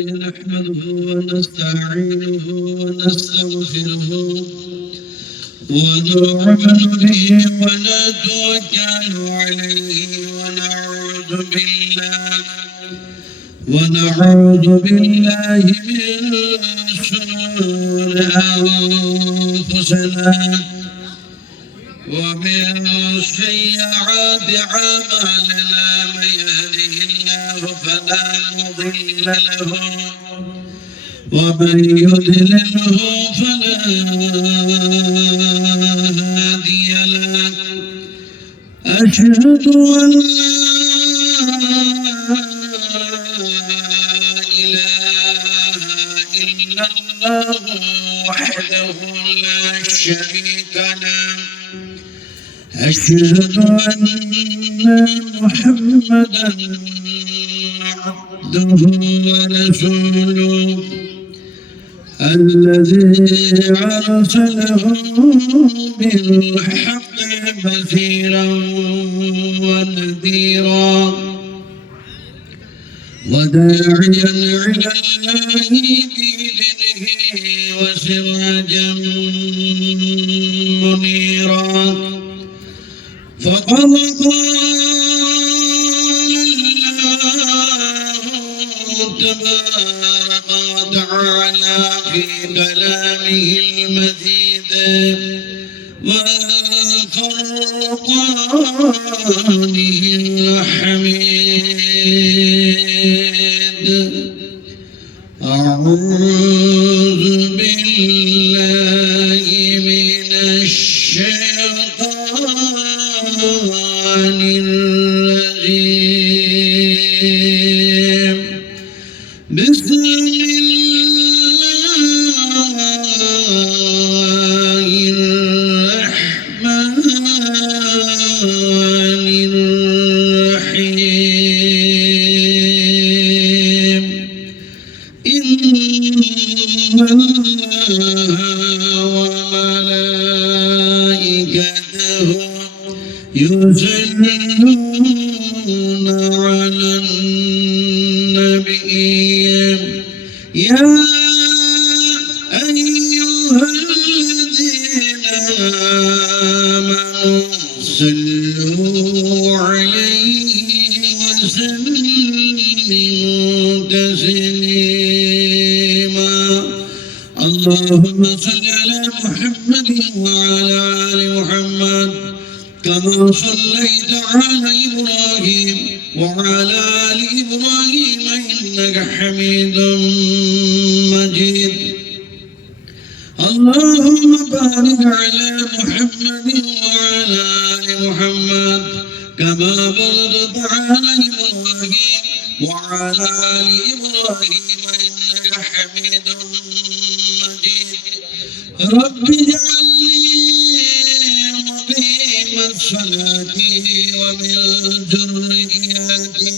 نحمده ونستعينه ونستغفره ونؤمن به ونتوكل عليه ونعوذ بالله من شرور أنفسنا ومن سيئات أعمالنا من يهده الله فلا مضل له ومن يضلله فلا هادي له أشهد أن لا إله إلا الله وحده لا شريك له أشهد أن محمدا عبده ورسوله الذي أرسله بالحق بشيرا ونذيرا وداعيا إلى الله بإذنه وسراجا منيرا فقد قال الله تبارك وتعالى في كلامه المجيد وفرقانه الحميد أعوذ بالله من الشيطان الرجيم بسم الله الرحمن الرحيم إن الله وملائكته يصلون على النبي يا أيها الذين آمنوا صلوا عليه وسلموا تسليما اللهم صل على محمد وعلى آل محمد كما صليت على إبراهيم وعلى آل إبراهيم إنك حميد مجيد اللهم بارك على محمد وعلى آل محمد كما باركت على إبراهيم وعلى آل إبراهيم إنك حميد مجيد رب اجعلني مقيم الصلاة ومن ذريتي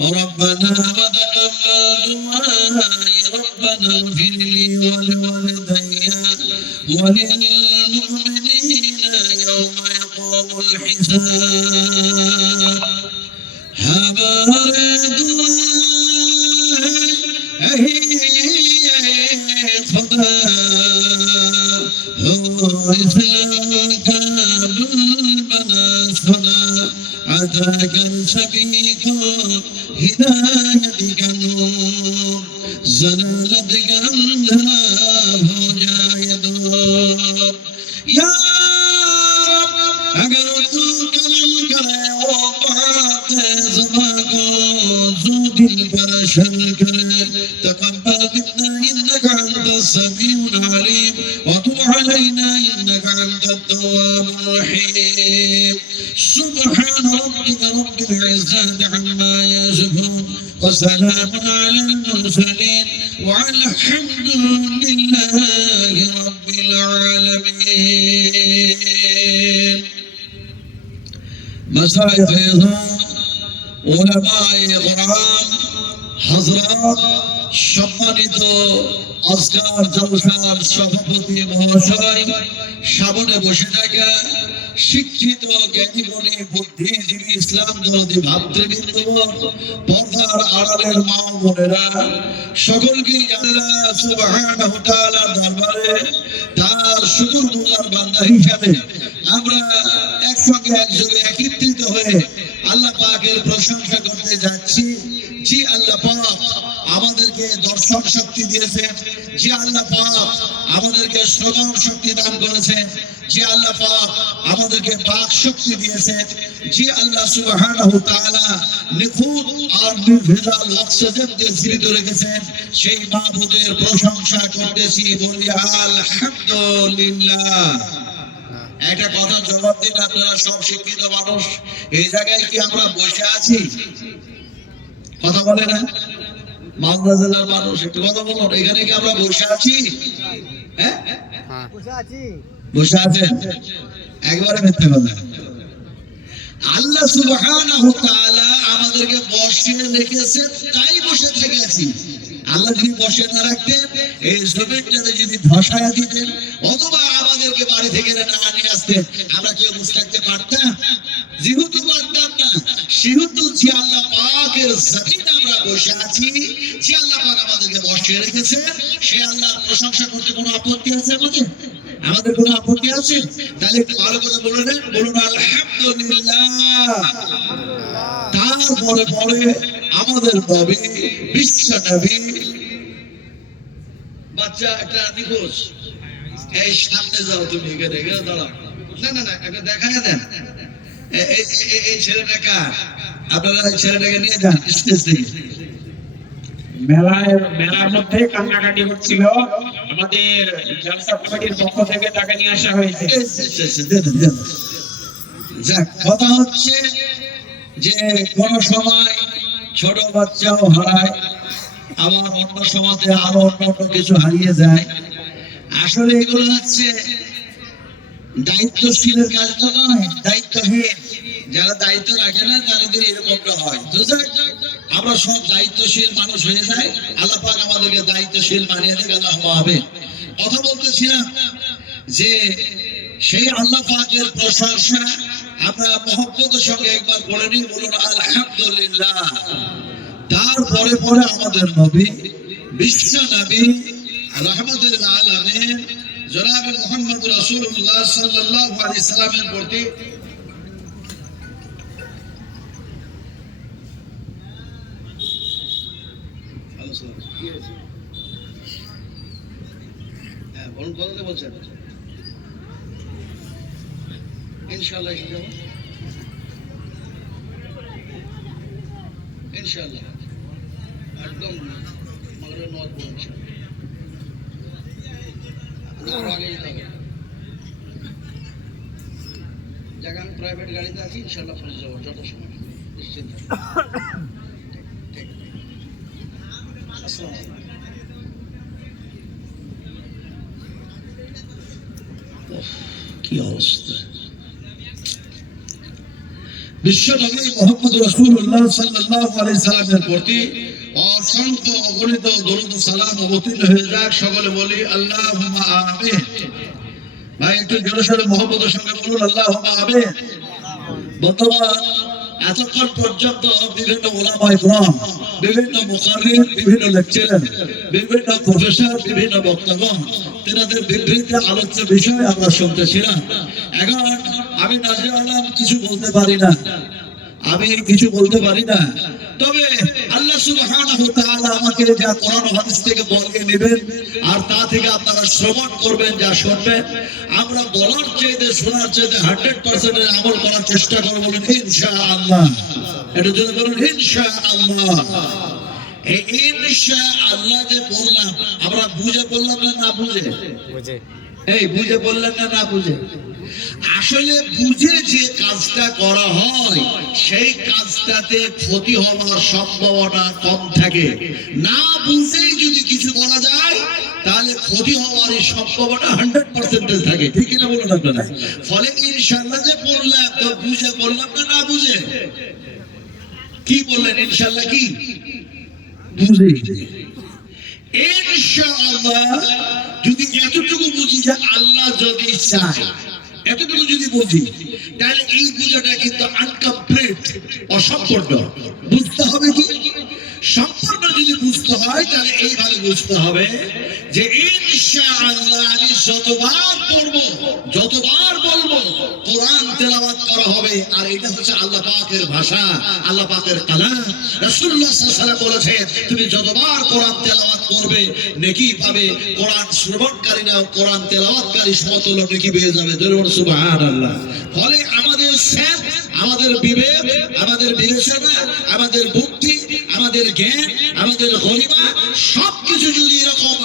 ربنا وتقبل دعائي ربنا اغفر لي ولوالدي وللمؤمنين يوم يقوم الحساب حبار خدا هو إسلامك بالبنات فلا عتاك سبيك هدايتك النور زلالتك أنها مجاهدون يا رب اگر تو کرم کرے وہ بات زباں کو زو دل پر شر کرے تقبل منا انك انت السميع العليم وتب علينا انك انت التواب الرحيم سبحان ربك رب العزة عما يصفون وسلام على المرسلين والحمد لله رب العالمين مشايخ علماء قرآن হযরত সম্মানিত অস্কার জলসার সভাপতি মহাশয়, সামনে বসে থাকা শিক্ষিত জ্ঞানী গুণী বুদ্ধিজীবী ইসলাম দরদি ভাতৃবৃন্দ, পর্দার আড়ালের মা বোনেরা, সকলকে আল্লাহ সুবহানাহু ওয়া তাআলার দরবারে তার শুকরগুজার বান্দা হিসাবে আমরা একসঙ্গে একযোগে একত্রিত হয়ে আল্লাহ পাকের প্রশংসা করতে যাচ্ছি। যে আল্লাহ পাক আমাদেরকে দর্শন শক্তি দিয়েছেন, যে আল্লাহ পাক আমাদেরকে শ্রবণ শক্তি দান করেছেন, যে আল্লাহ পাক আমাদেরকে বাক শক্তি দিয়েছেন, যে আল্লাহ সুবহানাহু ওয়া তাআলা নিখুঁত আর নির্ভেজাল অক্সিজেন দিয়ে জীবিত রেখেছেন, সেই মাবুদের প্রশংসা করতেছি, বলি আলহামদুলিল্লাহ। একটা কথা জবাব দিন, আপনারা সব শিক্ষিত মানুষ, এই জায়গায় কি আমরা বসে আছি? কথা বলে না? মালদা জেলার মানুষ, একটু কথা বলুন, এখানে কি আমরা বসে আছি? হ্যাঁ, বসে আছেন? একবারে মিথ্যে কথা। আল্লাহ সুবহানাহু ওয়া তাআলা আমাদেরকে বসিয়ে রেখেছেন, তাই বসে থেকে আছি। আল্লাহ যদি বসে না রাখতেন, এই জমিনটাতে যদি ধসায়া দিতেন, অথবা আমাদেরকে বাড়ি থেকে না নিয়ে আসতেন, আমরা কেউ বসে থাকতে পারতাম? যেহেতু পারতাম না, সেহেতু যে আল্লাহ পাকের জমিনে আমরা বসে আছি, যে আল্লাহ পাক আমাদেরকে বসিয়ে রেখেছেন, সে আল্লাহর প্রশংসা করতে কোনো আপত্তি আছে আমাদের? আমাদের কোনো আপত্তি আছে? তাহলে একটু ভালো করে বলে নেন, বলুন আলহামদুলিল্লাহ। তারপরে পরে আমাদের নবী, বিশ্ব নবী, বাচ্চা একটা নিখোঁজ, এই সামনে যাও, তুমি এখানে এখানে দাঁড়াও, না না না, একটা দেখায় দেন, এই ছেলেটা কার? আপনারা এই ছেলেটাকে নিয়ে যান স্টেজ থেকে। মেলার মধ্যে কান্নাকাটি হচ্ছিল, আমাদের জলসা কমিটির পক্ষ থেকে তাকে নিয়ে আসা হয়েছে। কথা হচ্ছে যে কোন সময় ছোট বাচ্চাও হারায়, আবার অন্য সমাজে আরো অন্য কিছু হারিয়ে যায়। আসলে এগুলো হচ্ছে দায়িত্বশীলের কাজ তো নয়, দায়িত্বহীন যারা দায়িত্ব রাখে না তাদের এরকমটা হয়। আমরা সব দায়িত্বশীল মানুষ হয়ে যাই, আল্লাহ পাক আমাদেরকে দায়িত্বশীল বানিয়ে দেবে। আল্লাহ হবে। কথা বলতেছিলাম যে সেই আল্লাহ পাকের প্রশংসা আমরা মহব্বতের সঙ্গে একবার বলে নিই, বলুন আলহামদুলিল্লাহ। তারপরে পরে আমাদের নবী, বিশ্ব নবী, রাহমাতুল আলামিন জনাব মুহাম্মদ রাসূলুল্লাহ সাল্লাল্লাহু আলাইহি সাল্লামের প্রতি বলুন, কথা বলছেন ইনশাআল্লাহ, ইনশাআল্লাহ একদম মগরে নট বলছেন, জায়গা আমি প্রাইভেট গাড়িতে আছি, ইনশাআল্লাহ পৌঁছে যাবো যত সময়, নিশ্চিন্ত। কি অবস্থা! বিশ্ব নবী মুহাম্মদ রাসূলুল্লাহ সাল্লাল্লাহু আলাইহি সাল্লামের প্রতি অসংখ্য অগণিত দরুদ ও সালাম অবতীর্ণ হয়ে যাক। সকলে বলি আল্লাহুম্মা আমিন। ভাই একটু জোরে সোরে মুহাম্মদের সঙ্গে বলুন আল্লাহুম্মা আমিন। বর্তমান এতক্ষণ পর্যন্ত বিভিন্ন উলামায়ে কেরাম, বিভিন্ন মুকাররির, বিভিন্ন লেকচারার, বিভিন্ন প্রফেসর, বিভিন্ন বক্তাগণ তেনাদের বিবৃতি আলোচ্য বিষয় আমরা শুনতেছিলাম। এখন আমি নাজির আলম কিছু বলতে পারি না, আমি কিছু বলতে পারি না, তবে আল্লাহ সুবহানাহু ওয়া তাআলা আমাকে যা কোরআন ও হাদিস থেকে বলে নেবেন আর তা থেকে আপনারা শ্রবণ করবেন, যা শুনবেন, আমরা বলার চাইতে শোনার চাইতে 100% আমল করার চেষ্টা করব, বলেন ইনশাআল্লাহ। এটা যদি বলুন ইনশাআল্লাহ। এই ইনশাআল্লাহ যে বললাম, আমরা বুঝে বললাম না বুঝে? এই বুঝে বললেন না বুঝে? আসলে বুঝে যে কাজটা করা হয় সেই কাজটাতে ক্ষতি হওয়ার সম্ভাবনা কম থাকে। না বুঝেই যদি কিছু বলা যায় তাহলে ক্ষতি হওয়ার সম্ভাবনা 100% থাকে। ঠিক কিনা বলুন আপনারা? ফলে ইনশাআল্লাহ যে বললাম, তো বুঝে বললাম না বুঝে? কি বললেন ইনশাআল্লাহ? কি বুঝি ইনশাআল্লাহ যদি এতটুকু বুঝি যে আল্লাহ যদি চায়, এতটুকু যদি বুঝি, তাহলে এই বুঝাটা কিন্তু আনকমপ্লিট, অসম্পূর্ণ। বুঝতে হবে কি সম্পূর্ণ যদি বুঝতে হয় তাহলে এইভাবে বুঝতে হবে যে ইনশাআল্লাহ আমি যতবার পড়বো, যতবার বলবো, কোরআন তেলাওয়াত করা হবে। আর এটা হচ্ছে আল্লাহ পাকের ভাষা, আল্লাহ পাকের কালাম। রাসূলুল্লাহ সাল্লাল্লাহু আলাইহি ওয়াসাল্লাম বলেছেন, তুমি যতবার কোরআন তেলাওয়াত করবে নেকি পাবে। কোরআন শ্রবণকারী না কোরআন তেলাওয়াতকারী সমতুল্য নেকি পেয়ে যাবে। জোরে বলুন সুবহানাল্লাহ। ফলে আমাদের সেন্স, আমাদের বিবেক, আমাদের বিবেচনা, আমাদের বুদ্ধি, আমাদের জ্ঞান, আমাদের গরিমা সবকিছু যদি এরকম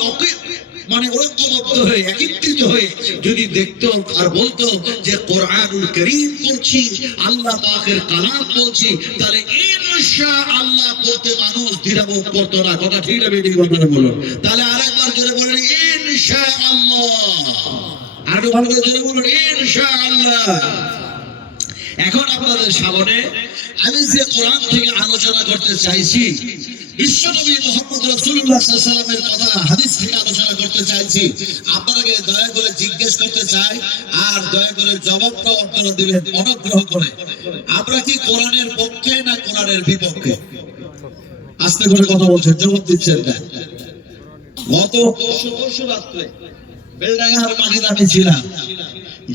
মানে ঐক্যবদ্ধ হয়ে একত্রিত হয়ে যদি দেখতো আর বলতো যে কোরআনুল কারীম পড়ছি, আল্লাহ পাকের কালাম বলছি, তাহলে ইনশাআল্লাহ করতে মানুষ দ্বিধাবোধ করতো না। কথা ঠিক না বেটি? কথা বলো। তাহলে আরেকবার জোরে বলেন ইনশাআল্লাহ। আরো ভালো করে জোরে বলুন ইনশাআল্লাহ। এখন আপনাদের সামনে আমি যে কোরআন থেকে আলোচনা করতে চাইছি, বিশ্বনবী মুহাম্মদ রাসূলুল্লাহ সাল্লাল্লাহু আলাইহি ওয়াসাল্লামের কথা হাদিস থেকে আলোচনা করতে চাইছি। আপনাকে দয়া করে জিজ্ঞেস করতে চাই, আর দয়া করে জবাবটা আপনারা দিবেন অনুগ্রহ করে। আমরা কি কোরআনের পক্ষে না কোরআনের বিপক্ষে? আস্তে করে কথা বলছেন, জবাব দিচ্ছেন না। গত পরশু রাত্রে বেলডাঙ্গার মাটিতে আমি ছিলাম,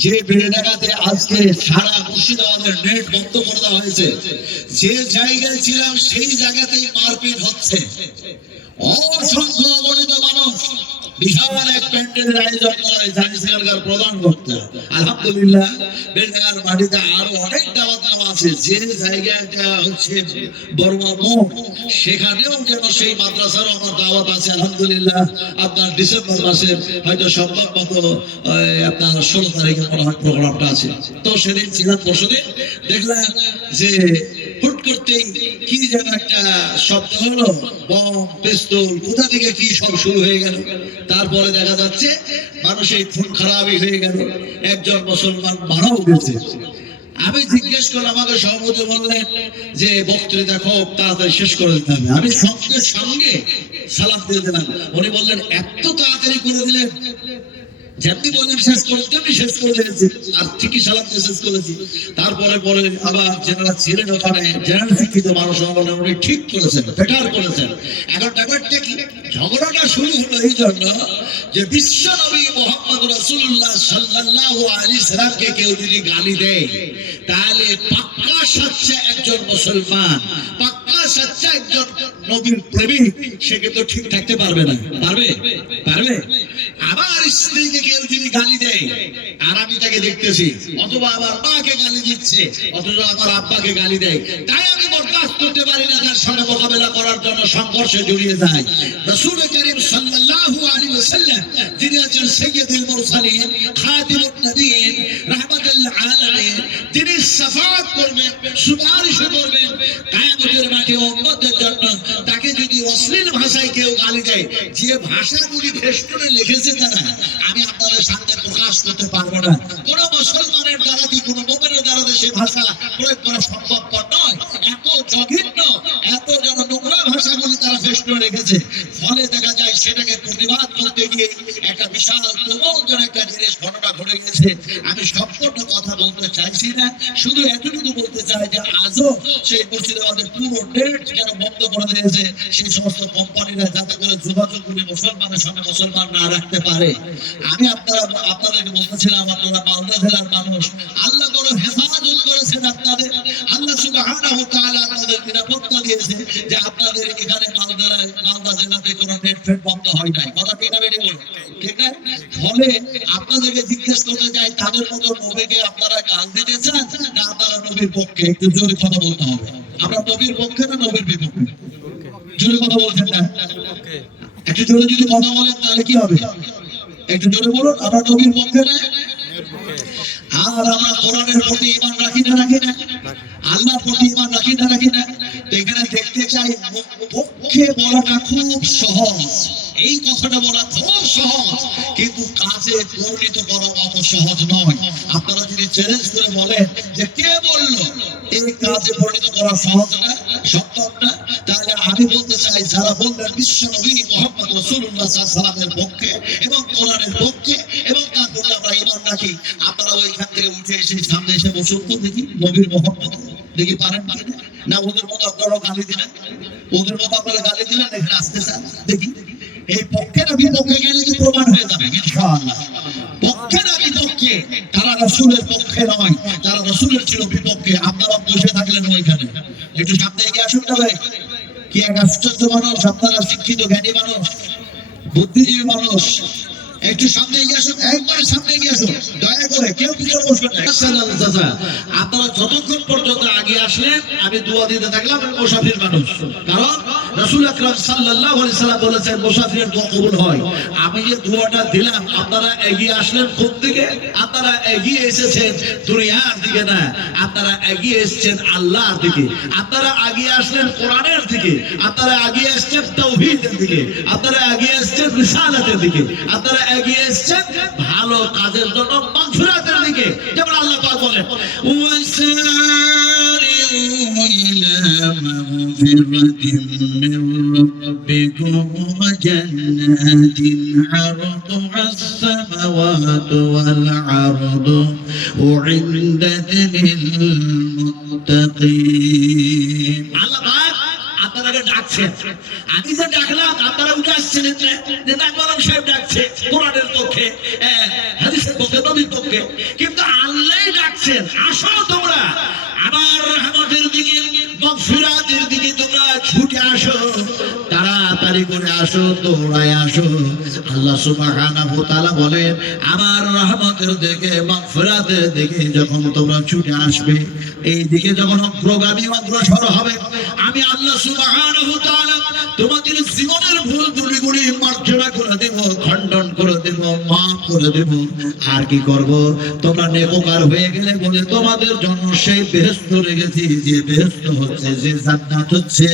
যে বেলডাঙ্গাতে আজকে সারা মুর্শিদাবাদের নেট বন্ধ করে দেওয়া হয়েছে। যে জায়গায় ছিলাম সেই জায়গাতেই মারপিট হচ্ছে। অসংখ্য অগণিত মানুষ, বিশাল এক প্যান্ডেলের আয়োজন করা হয়েছে। আমি সেখানকার প্রধান বক্তা। আলহামদুলিল্লাহ বেলডাঙ্গার মাটিতে আরো অনেক দাওয়াত নেওয়া আছে। যে জায়গাটা হচ্ছে বর্মা মোড়, সেখানেও যেন সেই মাদ্রাসারও আমার দাওয়াত আছে। আলহামদুলিল্লাহ আপনার ডিসেম্বর মাসের হয়তো সম্ভবত আপনার 16 তারিখে মনে হয় প্রোগ্রামটা আছে। তো সেদিন ছিলাম, পরশুদিন দেখলাম যে হুট করতেই কি যেন একটা শব্দ হলো, বম, পিস্তল, কোথা থেকে কি সব শুরু হয়ে গেল। তারপরে দেখা যাচ্ছে মানুষের খুন খারাপই হয়ে গেল, একজন মুসলমান মারাও গেছে। আমি জিজ্ঞেস করলাম, আমাকে সভাপতি বললেন যে বক্তৃতা খুব তাড়াতাড়ি শেষ করে দিতে হবে। আমি সঙ্গে সঙ্গে সালাম দিয়ে দিলাম। উনি বললেন এত তাড়াতাড়ি করে দিলেন? যেমনি বললেন শেষ করে তেমনি শেষ করে দিয়েছি, আর ঠিকই সালাম দিয়ে শেষ করেছি। তারপরে পরে আবার যারা ছিলেন ওখানে, জেনারেল শিক্ষিত মানুষ বললেন উনি ঠিক করেছেন, বেটার করেছেন। এখন ব্যাপারটা কি, ঝগড়াটা শুরু হলো এই জন্য যে বিশ্বনবী মুহাম্মদ রাসূলুল্লাহ সাল্লাল্লাহু আলাইহি সাল্লামকে কেউ যদি গালি দেয়, তাহলে পাক্কা সচ্চা একজন মুসলমান, পাক্কা সচ্চা একজন নবীর প্রেমিক, সে কিন্তু ঠিক থাকতে পারবে না। পারবে? পারবে? আবার স্ত্রীকে কেউ যদি গালি দেয়, আর আমি তাকে দেখতেছি, অথবা আমার মাকে গালি দিচ্ছে, অথবা আমার আব্বাকে গালি দেয়, তাই আমি বরদাস্ত করতে পারি না, তার সঙ্গে মোকাবেলা করার জন্য সংঘর্ষে জড়িয়ে যায়। রাসূল করিম সাল্লাল্লাহু আলাইহি ওয়াসাল্লাম, যিনি আছেন সাইয়্যিদুল মুরসালিন, খাতিমুন নবিয়্যিন, রাহমাতুল আলামিন, তিনি শাফাআত করবেন, সুপারিশ করবেন কিয়ামতের মাঠে উম্মতের জন্য। তাকে যদি অশ্লীল ভাষায় কেউ গালি দেয়, যে ভাষাগুলি ফেস্টুনে লিখেছে তারা, আমি আপনাদের সামনে প্রকাশ করতে পারবো না। কোন মুসলমানের দ্বারা কি কোন মুমিনের দ্বারা সে ভাষা প্রয়োগ করা সম্ভবপর নয়। এত জঘন্য, এত যেন নোংরা ভাষাগুলি তারা ফেস্টুনে রেখেছে। ফলে দেখা যায় সেটাকে প্রতিবাদ করতে গিয়ে একটা বিশাল প্রবঞ্চন একটা জিনিস ঘটনা ঘটে গেছে। আমি সম্পূর্ণ কথা বলতে চাইছি না, শুধু এতটুকু বলতে চাই যে আজও সেই মুর্শিদাবাদের পুরো নেট যেন বন্ধ করে দিয়েছে সেই সমস্ত কোম্পানিরা, যাতে করে যোগাযোগগুলি মুসলমানের সঙ্গে মুসলমান না রাখতে পারে। আমি আপনাদেরকে বলতেছিলাম, আপনারা মালদা জেলার মানুষ, আল্লাহ বড় হেফাজত করেছেন আপনাদের। আল্লাহ সুবহানাহু ওয়া তাআলা আপনাদের নিরাপত্তা দিয়েছে যে আপনাদের এখানে মালদা জেলাতে কোনো নেট ফেট বন্ধ হয় নাই। কথা ঠিক না বেটি বলুন? ঠিক না? ফলে আপনাদেরকে জিজ্ঞেস করতে চাই, তাদের মতো নবীকে আপনারা গাল দিতে চান না আপনারা নবীর পক্ষে? একটু জোরে কথা বলতে হবে। আমরা নবীর পক্ষে না নবীর বিপক্ষে? জোরে কথা বলছেন না? একটু জোরে যদি কথা বলেন তাহলে কি হবে? একটু জোরে বলুন, আমরা নবীর পক্ষে না? আর আমরা কোরআনের প্রতি ঈমান রাখি না? রাখি না? আল্লাহর প্রতি ঈমান রাখি না রাখি না? তো এখানে দেখতে চাই পক্ষে বলাটা খুব সহজ, এই কথাটা বলা খুব সহজ, কিন্তু কাজে পরিণত করা অত সহজ নয়। আপনারা যদি চ্যালেঞ্জ করে বলেন যে কে বললো এই কাজে পরিণত করা সহজ না, সম্ভব না, তাহলে আমি বলতে চাই যারা বললেন বিশ্ব নবী মুহাম্মদ রাসূলুল্লাহ সাল্লাল্লাহু আলাইহি ওয়াসাল্লামের পক্ষে এবং কোরআনের পক্ষে এবং তার প্রতি আমরা ঈমান রাখি, আপনারা ওইখান থেকে উঠে এসে সামনে এসে বসুন তো দেখি নবীর মুহাম্মদ, দেখি পারেন কি না? ওদের মতো আপনারা গালি দিলেন, ওদের মতো আপনারা গালি দিলেন, এখানে আসতে চান দেখি এই পক্ষে না বিপক্ষে গেলে কি প্রমাণ হয়ে যাবে ইনশাআল্লাহ। পক্ষে না বিপক্ষে, তারা রাসূলের পক্ষে নয়, তারা রাসূলের ছিল বিপক্ষে। আপনারা বসে থাকলেন ওইখানে, একটু সামনে এগিয়ে আসুন না ভাই। কি এক আশ্চর্য মানুষ, আপনারা শিক্ষিত জ্ঞানী মানুষ, বুদ্ধিজীবী মানুষ, একটু সামনে এগিয়ে আসুন, একবার সামনে এগিয়ে আসুন, দয়া করে কেউ পিছনে বসবেন না। চাচা, আপনারা যতক্ষণ পর্যন্ত আগে আসলেন আমি দোয়া দিতে থাকলাম, আমি মুসাফির মানুষ, কারণ রাসূল আকরাম সাল্লাল্লাহু আলাইহি সাল্লাম বলেছেন মুসাফিরের দোয়া কবুল হয়। আমি যে দোয়াটা দিলাম আপনারা এগিয়ে আসলেন কোন দিকে? আপনারা এগিয়ে এসেছেন দুনিয়ার দিকে না, আপনারা এগিয়ে এসেছেন আল্লাহর দিকে, আপনারা এগিয়ে আসলেন কোরআনের দিকে, আপনারা এগিয়ে এসেছেন তাওহীদের দিকে, আপনারা এগিয়ে এসেছেন রিসালাতের দিকে, আপনারা এগিয়ে এসেছেন ভালো কাজের জন্য মাগফিরাতের দিকে। যেমন আল্লাহ পাক বলেন ওয়াসারিউ ইলা মাগফিরাতিন মির রাব্বিকুম ওয়া জান্নাতিন আরদুহা আস-সামাওয়াতু ওয়াল আরদু উইদ্দাত লিল মুত্তাকিন। আল্লাহ পাক আপনারা ডাকছেন, আমি যে ডাকলাম আপনারা উঠে আসছিলেন যে না বললাম সাহেব ডাকছে কোরআনের পক্ষে, হাদিসের পক্ষে, নবীর পক্ষে, কিন্তু আল্লাহই ডাকছেন আসো তোমরা আমার রহমতের দিকে, মাগফিরাতের দিকে তোমরা ছুটে আসো, তাড়াতাড়ি করে আসো, দৌড়ায় আসো। আল্লাহ সুবহানাহু ওয়া তাআলা বলেন আমার রহমতের দিকে, মাগফিরাতের দিকে যখন তোমরা ছুটে আসবে, এই দিকে যখন অগ্রগামী অগ্রসর হবে, আমি আল্লাহ সুবহানাহু ওয়া তাআলা তোমাদের জীবনের ভুল ত্রুটিগুলি মার্জনা করে দেব, খণ্ডন করে দেব, মাফ করে দেব। আর কি করব? তোমরা নেককার হয়ে গেলে বলে তোমাদের জন্য সেই বেহেশত রেখেছি, যে বেহেশত হচ্ছে, যে জান্নাত হচ্ছে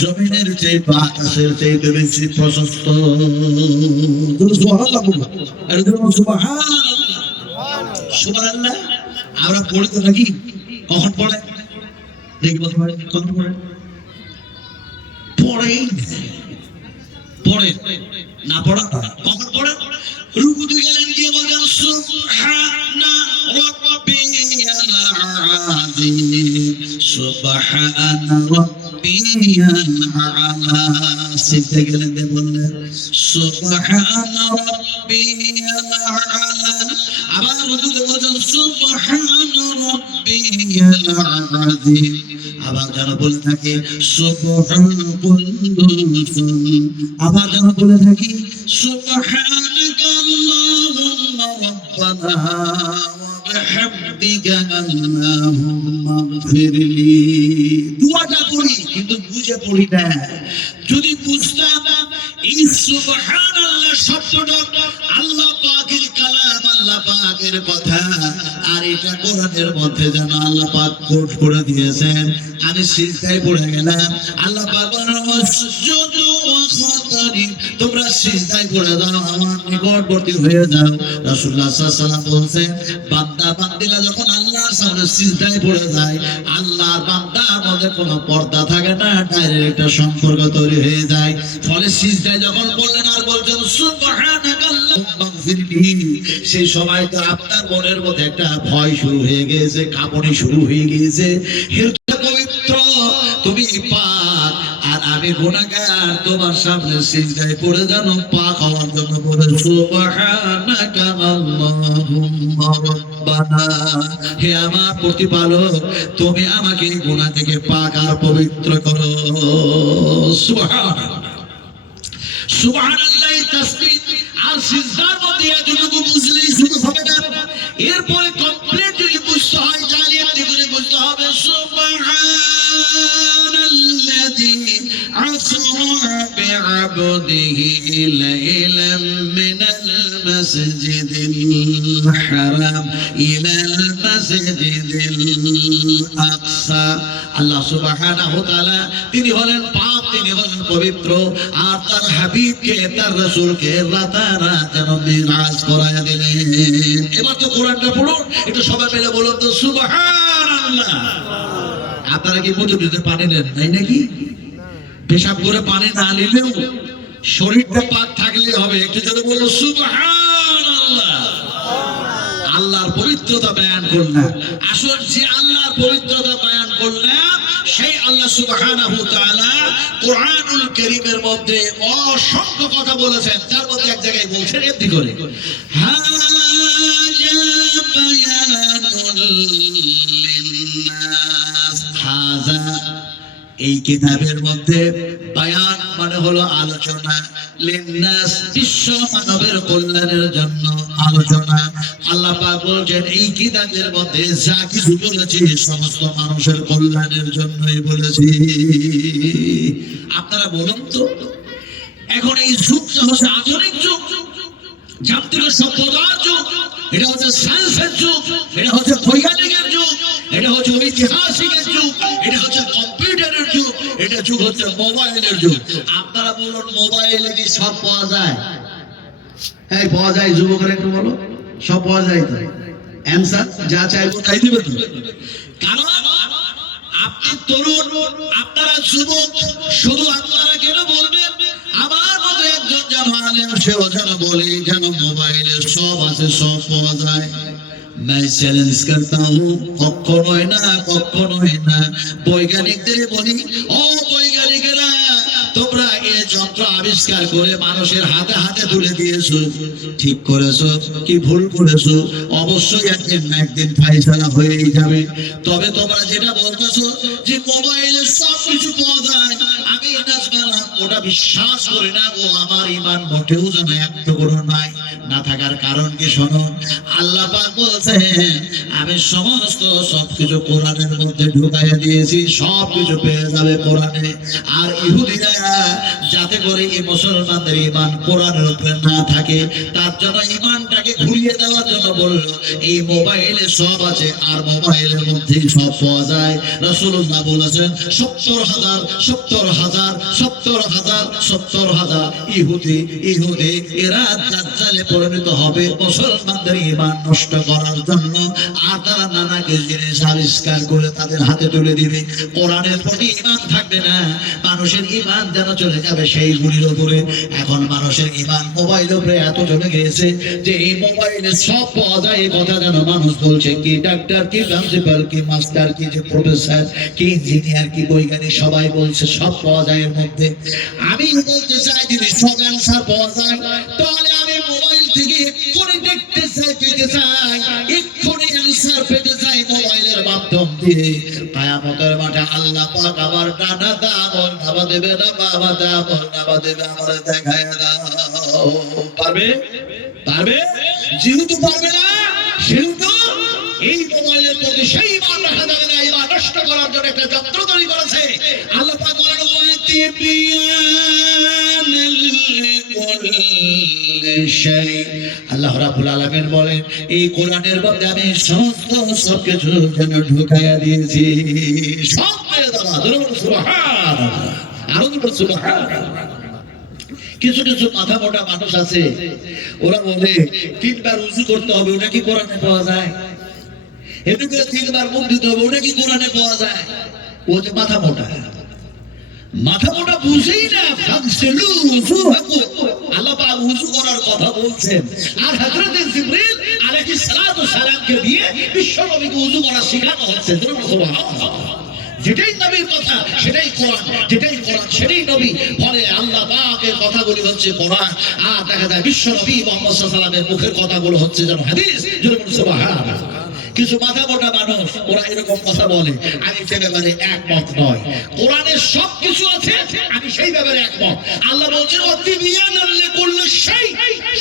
জমিনের চেয়ে বা আকাশের চেয়ে বেশি প্রশস্ত। সুবহানাল্লাহ, সুবহানাল্লাহ, সুবহানাল্লাহ। আমরা পড়ি তো নাকি? কখন পড়ে দেখি বলতে পারেন? কখন পড়ে? পড়েই পড়ে না, পড়া কখন পড়ে? রুকুতে গেলেন গিয়ে বলেন সুবহানা রাব্বিয়াল আযীম, সুবহানা রাব্বিয়াল আ'লা। সিজদা গেলেন দিয়ে বললেন সুবহানা রাব্বিয়াল আ'লা। আবার রুকুতে বলেন সুবহানা রাব্বিয়াল আযীম। আবার যেন বলে থাকি সুবহানাল কুদ্দুস। আবার যেন বলে থাকি সুবহানাকাল্লাহুম্মা রাব্বানা ওয়া বিহামদিকা আল্লাহুম্মা ইগফিরলি। দুআটা করি কিন্তু বুঝে পড়ি না। যদি বুঝতাম এই সুবহানাল্লাহ শব্দটা আল্লাহ পাকের কালাম, আল্লাহ পাকের কথা, আর এটা কোরআনের মধ্যে যেন আল্লাহ পাক কোট করে দিয়েছেন, আমি সিজদায় পড়ে গেলাম, আল্লাহ পাক বলেন ওয়াসজুদু ওয়াখতারি, তোমরা সিজদায় পড়ে যাও, আমার নিকটবর্তী হয়ে যাও। রাসূলুল্লাহ সাল্লাল্লাহু আলাইহি ওয়াসাল্লাম বলেন বান্দা বান্দিরা যখন আল্লাহর সামনে সিজদায় পড়ে যায়, আল্লাহর বান্দার মধ্যে কোনো পর্দা থাকে না, ডাইরেক্ট একটা সম্পর্ক তৈরি হয়ে যায়। ফলে সিজদায় যখন বললেন আর বলছেন সুবহানাকাল্লাহুম্মা ইগফিরলি, সেই সময় তো আপনার মনের মধ্যে একটা ভয় শুরু হয়ে গিয়েছে, কাঁপুনি শুরু হয়ে গিয়েছে। হে পবিত্র, তুমি পাক আর আমি গুনাহগার, তোমার সামনে সিজদায় পড়ে যেন পাক হওয়ার জন্য বলে সুবহানাকা আল্লাহুম্মা রাব্বানা, হে আমার প্রতিপালক, তুমি আমাকে গুনাহ থেকে পাক আর পবিত্র করো। সুবহানাল্লাহ, সুবহানাল্লাহ। তাসবিহ আর সিজদার মধ্যে এতটুকু বুঝলেই শুধু হবে না, এরপরে কমপ্লিট যদি বুঝতে হয়, জানিয়ে বুঝতে হবে সুবহান الذي أسرى بعبده ليلا من المسجد الحرام إلى المسجد الأقصى আল্লাহ সুবহানাহু ওয়া তাআলা তিনি হলেন পাক, তিনি হলেন পবিত্র, আর তার হাবিবকে তার রাসূলকে রাতারাত যেন মিরাজ করায়া দিলেন। এবার তো কোরআনটা পড়ুন, একটু সবাই মিলে বলুন তো সুবহানাল্লাহ। আপনারা কি বুঝতে পানি নেন নাই নাকি? পেশাব করে পানি না নিলেও শরীরটা পাক থাকলে হবে। একটু যদি বললো সুবহানাল্লাহ। আল্লাহর পবিত্রতা বয়ান করলাম। আসল যে আল্লাহর পবিত্রতা বয়ান করলাম সেই আল্লাহ সুবহানাহু ওয়া তাআলা কোরআনুল কারীমের মধ্যে অসংখ্য কথা বলেছেন, তার মধ্যে এক জায়গায় বলছেন এমনি করে, হাজা বায়ানুল লিন্নাস। হাজা এই কিতাবের মধ্যে বায়ান মানে হলো আলোচনা, লিন্নাস বিশ্ব মানবের কল্যাণের জন্য আলোচনা। আল্লাহ পাক বলেন এই কিতাবের মধ্যে যা কিছু বলেছি সমস্ত মানুষের কল্যাণের জন্যই বলেছি। আপনারা বলুন তো, এখন এই যুগটা হচ্ছে আধুনিক যুগ, যান্ত্রিক সভ্যতার যুগ, এটা হচ্ছে সায়েন্সের যুগ, এটা হচ্ছে বৈজ্ঞানিকের যুগ, এটা হচ্ছে ঐতিহাসিকের যুগ, এটা হচ্ছে কম্পিউটারের যুগ, এটা যুগ হচ্ছে মোবাইলের যুগ। আপনারা বলুন মোবাইলে কি সব পাওয়া যায়? হ্যাঁ পাওয়া যায়। যুবকের একটু বলো, সব পাওয়া যায় তো? অ্যান্সার যা চাইবো তাই দিবে তো? কারণ আপনি তরুণ, আপনারা যুবক, শুধু আপনারা কেন বলবেন? আমার মতো একজন যেন আলেম, সেও যেন বলে যেন মোবাইলে সব আছে, সব পাওয়া যায়। मैं চ্যালেঞ্জ करता हूं, কখনোই না, কখনোই না। বৈজ্ঞানিকদের বলি, ও বৈজ্ঞানিকেরা, তোমরা এই যন্ত্র আবিষ্কার করে মানুষের হাতে হাতে তুলে দিয়েছো, ঠিক করেছো কি ভুল করেছো? অবশ্যই একদিন না একদিন ফাইসালা হয়েই যাবে। তবে তোমরা যেটা বলতেছো যে মোবাইলে সব কিছু পাওয়া যায়, আমি এটা জানলাম, ওটা বিশ্বাস করি না। ও আমার ঈমান মোটেও যেন একটু কোনো নাই। না থাকার কারণ কি শোনো, আল্লাহ পাক বলছেন আমি সমস্ত সবকিছু কোরআনের মধ্যে ঢুকাইয়া দিয়েছি, সবকিছু পেয়ে যাবে কোরআনে। আর ইহুদিরা যাতে করে এই মুসলমানদের ঈমান কোরআনের উপরে না থাকে, তার জন্য ঈমানটাকে ঘুরিয়ে দেওয়ার জন্য বললো এই মোবাইলে সব আছে, আর মোবাইলের মধ্যেই সব পাওয়া যায়। রাসূলুল্লাহ বলেছেন 70,000 ইহুদি এরা দাজ্জালে পরিণত হবে মুসলমানদের ঈমান নষ্ট করার জন্য। আর তারা নানা কিছু জিনিস আবিষ্কার করে তাদের হাতে তুলে দিবে। কোরআনের প্রতি ঈমান থাকবে না, মানুষের ঈমান যেন চলে যাবে সেইগুলির উপরে। এখন মানুষের ঈমান মোবাইলের উপরে এত চলে গিয়েছে যে এই মোবাইলে সব পাওয়া যায়, এই কথা যেন মানুষ বলছে। কি ডাক্তার, কি প্রিন্সিপাল, কি মাস্টার, কি যে প্রফেসর, কি ইঞ্জিনিয়ার, কি বৈজ্ঞানিক, সবাই বলছে সব পাওয়া যায় এর মধ্যে। আমি বলতে চাই যদি সব অ্যান্সার পাওয়া যায়, তাহলে আমি মোবাইল থেকে এক্ষুনি দেখতে চাই, পেতে চাই, এক্ষুনি অ্যান্সার পেতে চাই মোবাইলের মাধ্যম দিয়ে। কিয়ামতের মাঠে আল্লাহ পাক আবার ডানা দাবল নামা দেবে না, বাবা দাবল নামা দেবে, আমার দেখায় দাও। পারবে? পারবে? যেহেতু পারবে না, সেহেতু এই মোবাইলের প্রতি সেই ঈমান রাখা যাবে না। ঈমান নষ্ট করার জন্য একটা যন্ত্র তৈরি করেছে আল্লাহ পাক বলেন আল্লাহ রাব্বুল আলামিন বলেন এই কোরআনের মধ্যে আমি সমস্ত সবকিছু যেন ঢুকাইয়া দিয়েছি। সব পেয়ে যাবা, সুবহানাল্লাহ, আরো সুবহানাল্লাহ। কিছু কিছু মাথা মোটা মানুষ আছে, ওরা বলে 3 বার উযু করতে হবে, ওটা কি কোরআনে পাওয়া যায়? এদিকে 3 বার মুখ দিতে হবে, ওটা কি কোরআনে পাওয়া যায়? ও যে মাথা মোটা বুঝেই না। আল্লাহ পাক উযু করার কথা বলছেন, আর হযরত জিবরিল আলাইহিস সালাতু সালামকে দিয়ে বিশ্ব নবীকে উযু করা শেখানো হচ্ছে। সুবহানাল্লাহ। যেটাই নবীর কথা সেটাই কোরআন, যেটাই কোরআন সেটাই নবী। ফলে আল্লাহ পাকের কথাগুলি হচ্ছে কোরআন, আর দেখা যায় বিশ্ব নবী মুহাম্মদ সাল্লাল্লাহু আলাইহি ওয়াসাল্লামের মুখের কথাগুলো হচ্ছে যেন হাদিস। সুবহানাল্লাহ। কিছু মাথা মোটা মানুষ ওরা এরকম কথা বলে, আমি সে ব্যাপারে একমত নয়। কোরআনের সব কিছু আছে, আমি সেই ব্যাপারে একমত। আল্লাহ বলছেন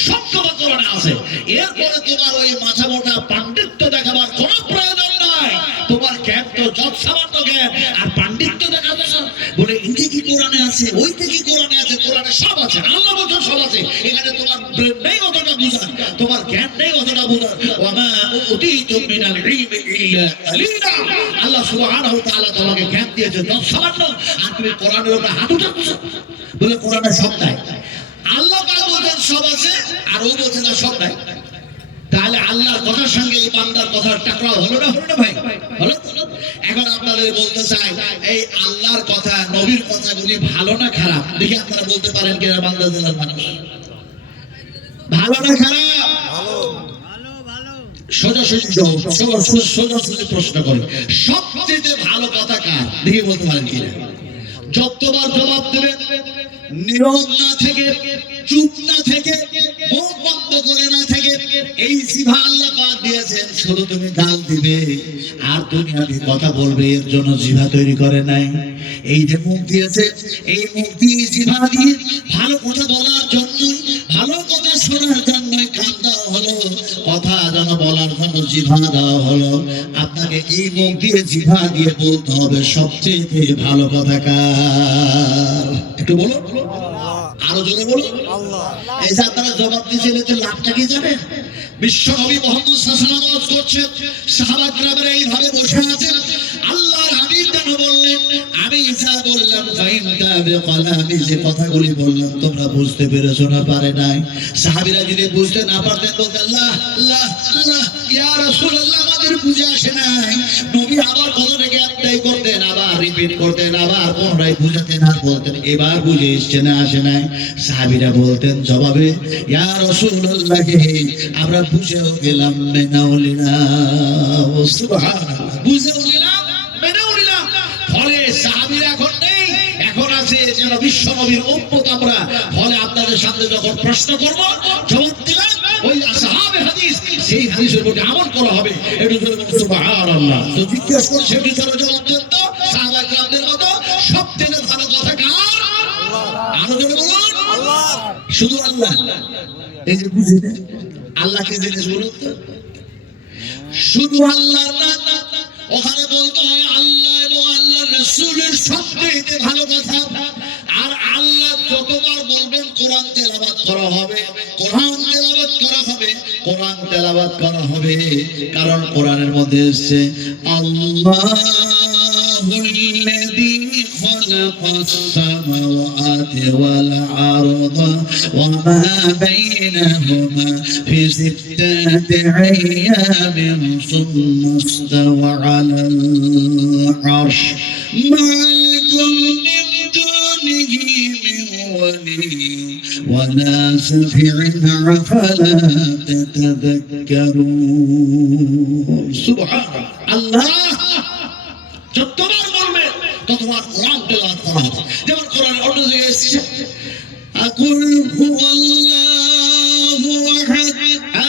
সব কথা কোরআনে আছে। এরপরে তোমার ওই মাথা মোটা পাণ্ডিত্য দেখাবার কোনো প্রয়োজন নাই। তোমার জ্ঞান তো যৎসামান্য জ্ঞান, আর পাণ্ডিত্য আছে, এখানে তোমার ব্রেন নেই অতটা বুঝার, তোমার জ্ঞান নেই অতটা বুঝার। ওয়ামা উতীতুম মিনাল ইলমি ইল্লা কালিলা। আল্লাহ সুবহানাহু ওয়া তাআলা তোমাকে জ্ঞান দিয়েছে যত সামান্য, আর তুমি কোরআনের উপরে হাত উঠাচ্ছ বলে কোরআনে সব নাই। আল্লাহ পাক বলেন সব আছে, আর ও বলছে না সব নাই। তাহলে আল্লাহর কথার সঙ্গে এই বান্দার কথার টাকরাও হলো না ভাই? হলো। এখন আপনাদের বলতে চাই, এই আল্লাহর কথা নবীর কথাগুলি ভালো না খারাপ দেখি আপনারা বলতে পারেন কিনা? বান্দা জেলার মানুষ ভালো না খারাপ? সোজাসুজি প্রশ্ন করে সবচেয়ে ভালো কথা কার দেখি বলতে পারেন কিনা? যতবার জবাব দেবে নীরব না থেকে, চুপ না থেকে, মুখ বন্ধ করে না থেকে, এই জিভা আল্লাহ পাক দিয়েছেন শুধু তুমি গাল দিবে আর তুমি আমি কথা বলবে, এর জন্য জিভা তৈরি করে নাই। এই যে মুখ দিয়েছে, এই মুখ দিয়ে জিভা দিয়ে ভালো কথা বলার জন্য, ভালো কথা শোনার জন্য কান দেওয়া হলো, কথা যেন বলার জন্য জিভা দেওয়া হলো। আপনাকে এই মুখ দিয়ে জিভা দিয়ে বলতে হবে সবচেয়ে ভালো কথা কার? একটু বলো, আরো জোরে বলো। এই যে আপনারা জবাব দিয়েছেন, এতে লাভটা কি জানেন? বিশ্বনবী মুহাম্মদ সাল্লাল্লাহু আলাইহি ওয়াসাল্লাম করছে, সাহাবা কিরামেরা এইভাবে বসে আছেন, আল্লাহর হাবিব যেন বললেন, আমি যা বললাম ফাইনতা বিকালামি, যে কথাগুলি বললাম তোমরা বুঝতে পেরেছো না পারে নাই? সাহাবীরা যদি বুঝতে না পারতেন বলতেন আল্লাহ আল্লাহ আল্লাহ ইয়া রাসূলুল্লাহ, আমাদের বুঝে আসে নাই। নবী আবার কথাটাকে একটাই করতেন, আবার রিপিট করতেন, আবার পুনরায় বুঝাতেন আর বলতেন এবার বুঝে এসছে না আসে নাই? সাহাবীরা বলতেন জবাবে, ইয়া রাসূলুল্লাহ আমরা বুঝেও গেলাম মেনাও নিলাম। সুবহানাল্লাহ, বুঝেও নিলাম মেনেও নিলাম। ফলে সাহাবীরা এখন নেই, এখন আছে যেন বিশ্ব নবীর উম্মত আমরা। ফলে আপনাদের সামনে যখন প্রশ্ন করব জবাব দিবেন ওই আসহাবে হাদিস, সেই হাদিসের উপর আমল করা হবে। একটু জোরে বলুন সুবহানাল্লাহ। তো জিজ্ঞেস করছে একটু জোরে জবাব দেন তো, সাহাবা কিরামদের মতো সবচেয়ে ভালো কথা কার? আরো জোরে বলুন আল্লাহ। শুধু আল্লাহ। এই যে বুঝে নেন আল্লাহকে জিনিস বলুন তো, শুধু আল্লাহ না, ওখানে বলতে হয় আল্লাহ এবং আল্লাহ রাসূলের সবচেয়ে ভালো কথা। আর আল্লাহ যতবার বলবেন কোরআন তেলাওয়াত করা হবে, কোরআন তেলাওয়াত করা হবে, কোরআন তেলাওয়াত করা হবে। কারণ কোরআনের মধ্যে এসেছে আল্লাহুল্লাযী খালাকাস সামাওয়াতি ওয়াল আরদা ওয়া মা বাইনাহুমা ফি সিত্তাতি আইয়ামিন সুম্মা ইসতাওয়া আলাল আরশ মা লাকুম মিন দুনিহি মিন ওয়ালি ولا شفيع أفلا تتذكرون سبحان الله যতবার বলবে ততবার কোরআন তেলাওয়াত করা হবে। যেমন কোরআনের অন্য জায়গায় এসেছে আকুল হুয়াল্লাহু আহাদ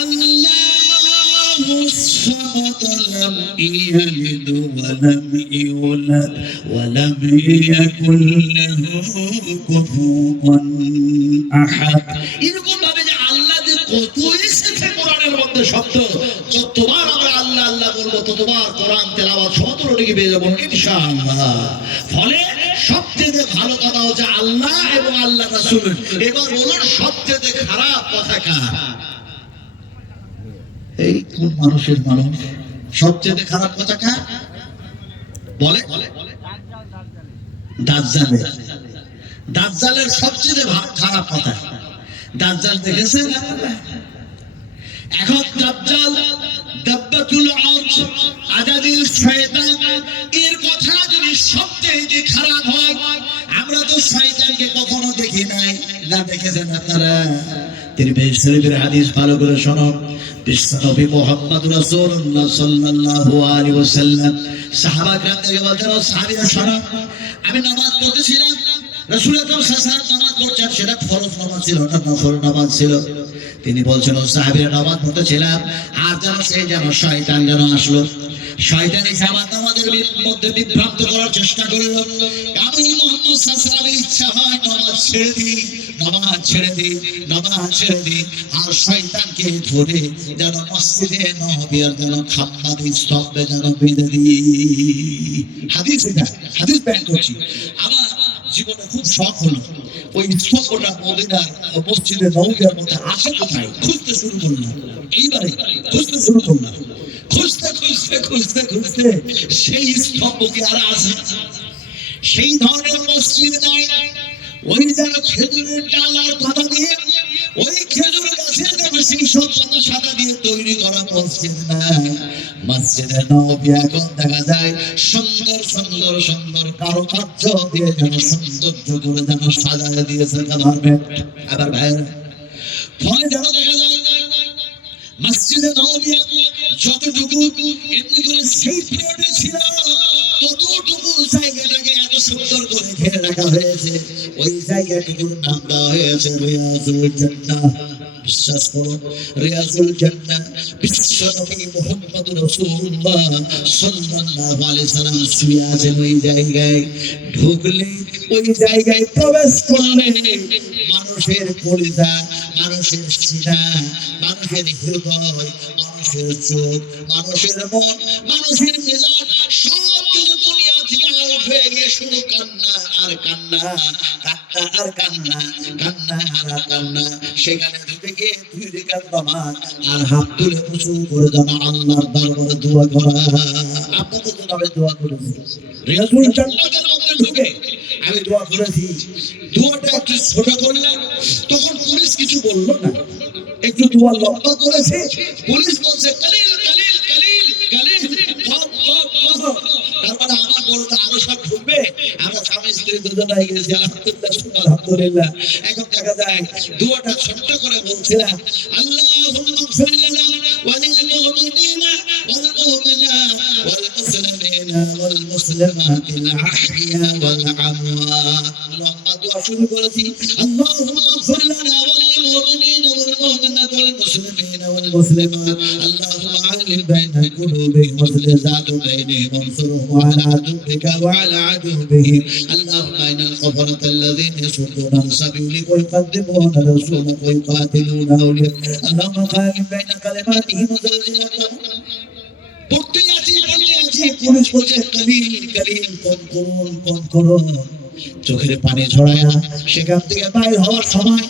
আল্লাহুস সামাদ লাম ইয়ালিদ ওয়া লাম ইউলাদ ওয়া লাম ইয়াকুল লাহু কুফুওয়ান আহাদ। এরকম ভাবে যে আল্লাহ যে কত এসেছে কোরআনের মধ্যে শব্দ, যতবার আমরা আল্লাহ আল্লাহ বলবো ততবার কোরআন তেলাওয়াত 17 টাকে পেয়ে যাবো ইনশাআল্লাহ। ফলে সবচেয়ে ভালো কথা হচ্ছে আল্লাহ এবং আল্লাহ রাসূল। এবার বলুন সবচেয়ে খারাপ কথা কার? এই কোন মানুষের মানুষ সবচেয়ে খারাপ কথা কার বলে? দাজ্জালের। দাজ্জালের সবচেয়ে খারাপ কথা। দাজ্জাল দেখেছেন? এখন দাজ্জাল দাব্বাতুল আরশ আজাদিল শয়তান, এর কথা যদি সবচেয়ে খারাপ হয়, আমরা তো শয়তানকে কখনো দেখি নাই, না দেখেছেন আপনারা? তিরমিজি শরীফের হাদিস ভালো করে শুনুন। বিশ্বনবী মুহাম্মদ রাসূলুল্লাহ সাল্লাল্লাহু আলাইহি ওয়াসাল্লাম সাহাবা কিরামকে বলতেন, সাহাবীরা শোনো, আমি নামাজ পড়তেছিলাম, রাসূল আকরাম সাল্লাল্লাহু আলাইহি ওয়াসাল্লাম নামাজ পড়ছেন, সেটা ফরজ নামাজ ছিল না, নফল নামাজ ছিল। তিনি বলছেন সাহাবীরা নামাজ পড়তেছিলাম, আর যেন শয়তান যেন আসলো। শয়তান এসে আমার নামাজের মধ্যে বিভ্রান্ত করার চেষ্টা করলো। আমি মুহাম্মদ সাল্লাল্লাহু আলাইহি ওয়াসাল্লাম ইচ্ছা হয় নামাজ ছেড়ে দিই, নামাজ ছেড়ে দিই, নামাজ ছেড়ে দিই, আর শয়তানকে ধরে যেন মসজিদে নববীর যেন খাম্বাদ স্তম্ভে যেন বেঁধে দিই। হাদিস এটা, হাদিস বয়ান করছি। আমার জীবনে খুব শখ হলো ওই স্তম্ভটা মদিনার মসজিদে নববিয়ার মধ্যে আছে কোথায়, খুঁজতে শুরু করলাম। এইবারে খুঁজতে শুরু করলাম, খুঁজতে খুঁজতে খুঁজতে খুঁজতে সেই স্তম্ভকে আর আছে, সেই ধরনের মসজিদ নাই। ওই যেন খেজুরের ডাল আর পাতা দিয়ে, ওই খেজুর গাছের যেন সেই সব পাতা সাদা দিয়ে তৈরি করা মসজিদ না। মসজিদে নববী এখন দেখা যায় সুন্দর সুন্দর সুন্দর কারুকার্য দিয়ে যেন সৌন্দর্য করে যেন সাজায় দিয়েছে গভর্নমেন্ট। আবার ভাইয়েরা, ফলে যেন দেখা যায় মসজিদে নববী যতটুকু এমনি করে সেই পিরিয়ডে ছিল, ততটুকু জায়গাটাকে এত সুন্দর করে ঘিরে রাখা হয়েছে। ওই জায়গাটুকুর নাম দেওয়া হয়েছে রিয়াজুল জান্নাহ। বিশ্বাস করুন, রিয়াজুল জান্নাহ বিশ্বনবী মুহাম্মদ রাসূলুল্লাহ সাল্লাল্লাহু আলাইহি সাল্লাম শুয়ে আছেন ওই জায়গায়। ঢুকলে ওই জায়গায় প্রবেশ করলে মানুষের কলিজা, মানুষের সিনা, মানুষের হৃদয়, মানুষের চোখ, মানুষের মন, মানুষের মেজাজ সব কিছু দুনিয়া থেকে আউট হয়ে গিয়ে শুধু কান্না আর কান্না, কান্না আর কান্না, কান্না আর কান্না। সেখানে ঢুকে গিয়ে 2 রাকাত নামাজ আর হাত তুলে উঁচু করে যেন আল্লাহর দরবারে দোয়া করা। আপনাদের জন্য আমি দোয়া করেছি, রিয়াজুল জান্নাতের মধ্যে ঢুকে আমি দোয়া করেছি। দোয়াটা একটু ছোট করলাম, তখন পুলিশ কিছু বললো না। একটু দোয়া লম্বা করেছে, পুলিশ বলছে কালিল কালিল কালিল কালিল, কম কম কম। তার মানে আমার বলতে আরো সব ঢুকবে। আমরা স্বামী স্ত্রী দুজনাই গেছি, আলহামদুলিল্লাহ আলহামদুলিল্লাহ। এখন দেখা যায় দোয়াটা ছোট্ট করে বলছিলাম, আল্লাহুম্মা গফির লানা ওয়া লিল মুমিনিনা ওয়াল মুমিনাত ওয়াল মুসলিমিনা ওয়াল মুসলিমাতিল আহইয়া ওয়াল আমওয়াত। লম্বা দোয়া শুরু করেছি, আল্লাহুম্মা গফির লানা ওয়া লিল মুমিনিনা ওয়াল মুমিনাত ওয়াল মুসলিমিনা ওয়াল মুসলিমাত আল্লাহুম্মা আলিম বাইনা কুলুবিহিম ওয়াসলিহ যাতা বাইনিহিম ওয়ানসুরহুম আলা আদুবিকা ওয়া আলা আদুবিহিম আল্লাহুম্মা ইন্নাল কাফারাতা আল্লাযীনা يصدون عن سبيلك ويقدمون رسولك ويقاتلون أولياءك اللهم قائم بين كلماتهم وزلزلتهم। পড়তে আছি পুলিশ বলছে কালিল কালিল, কম করুন কম করুন। চোখের পানি ঝরায়া সেখান থেকে বাইর হওয়ার সময়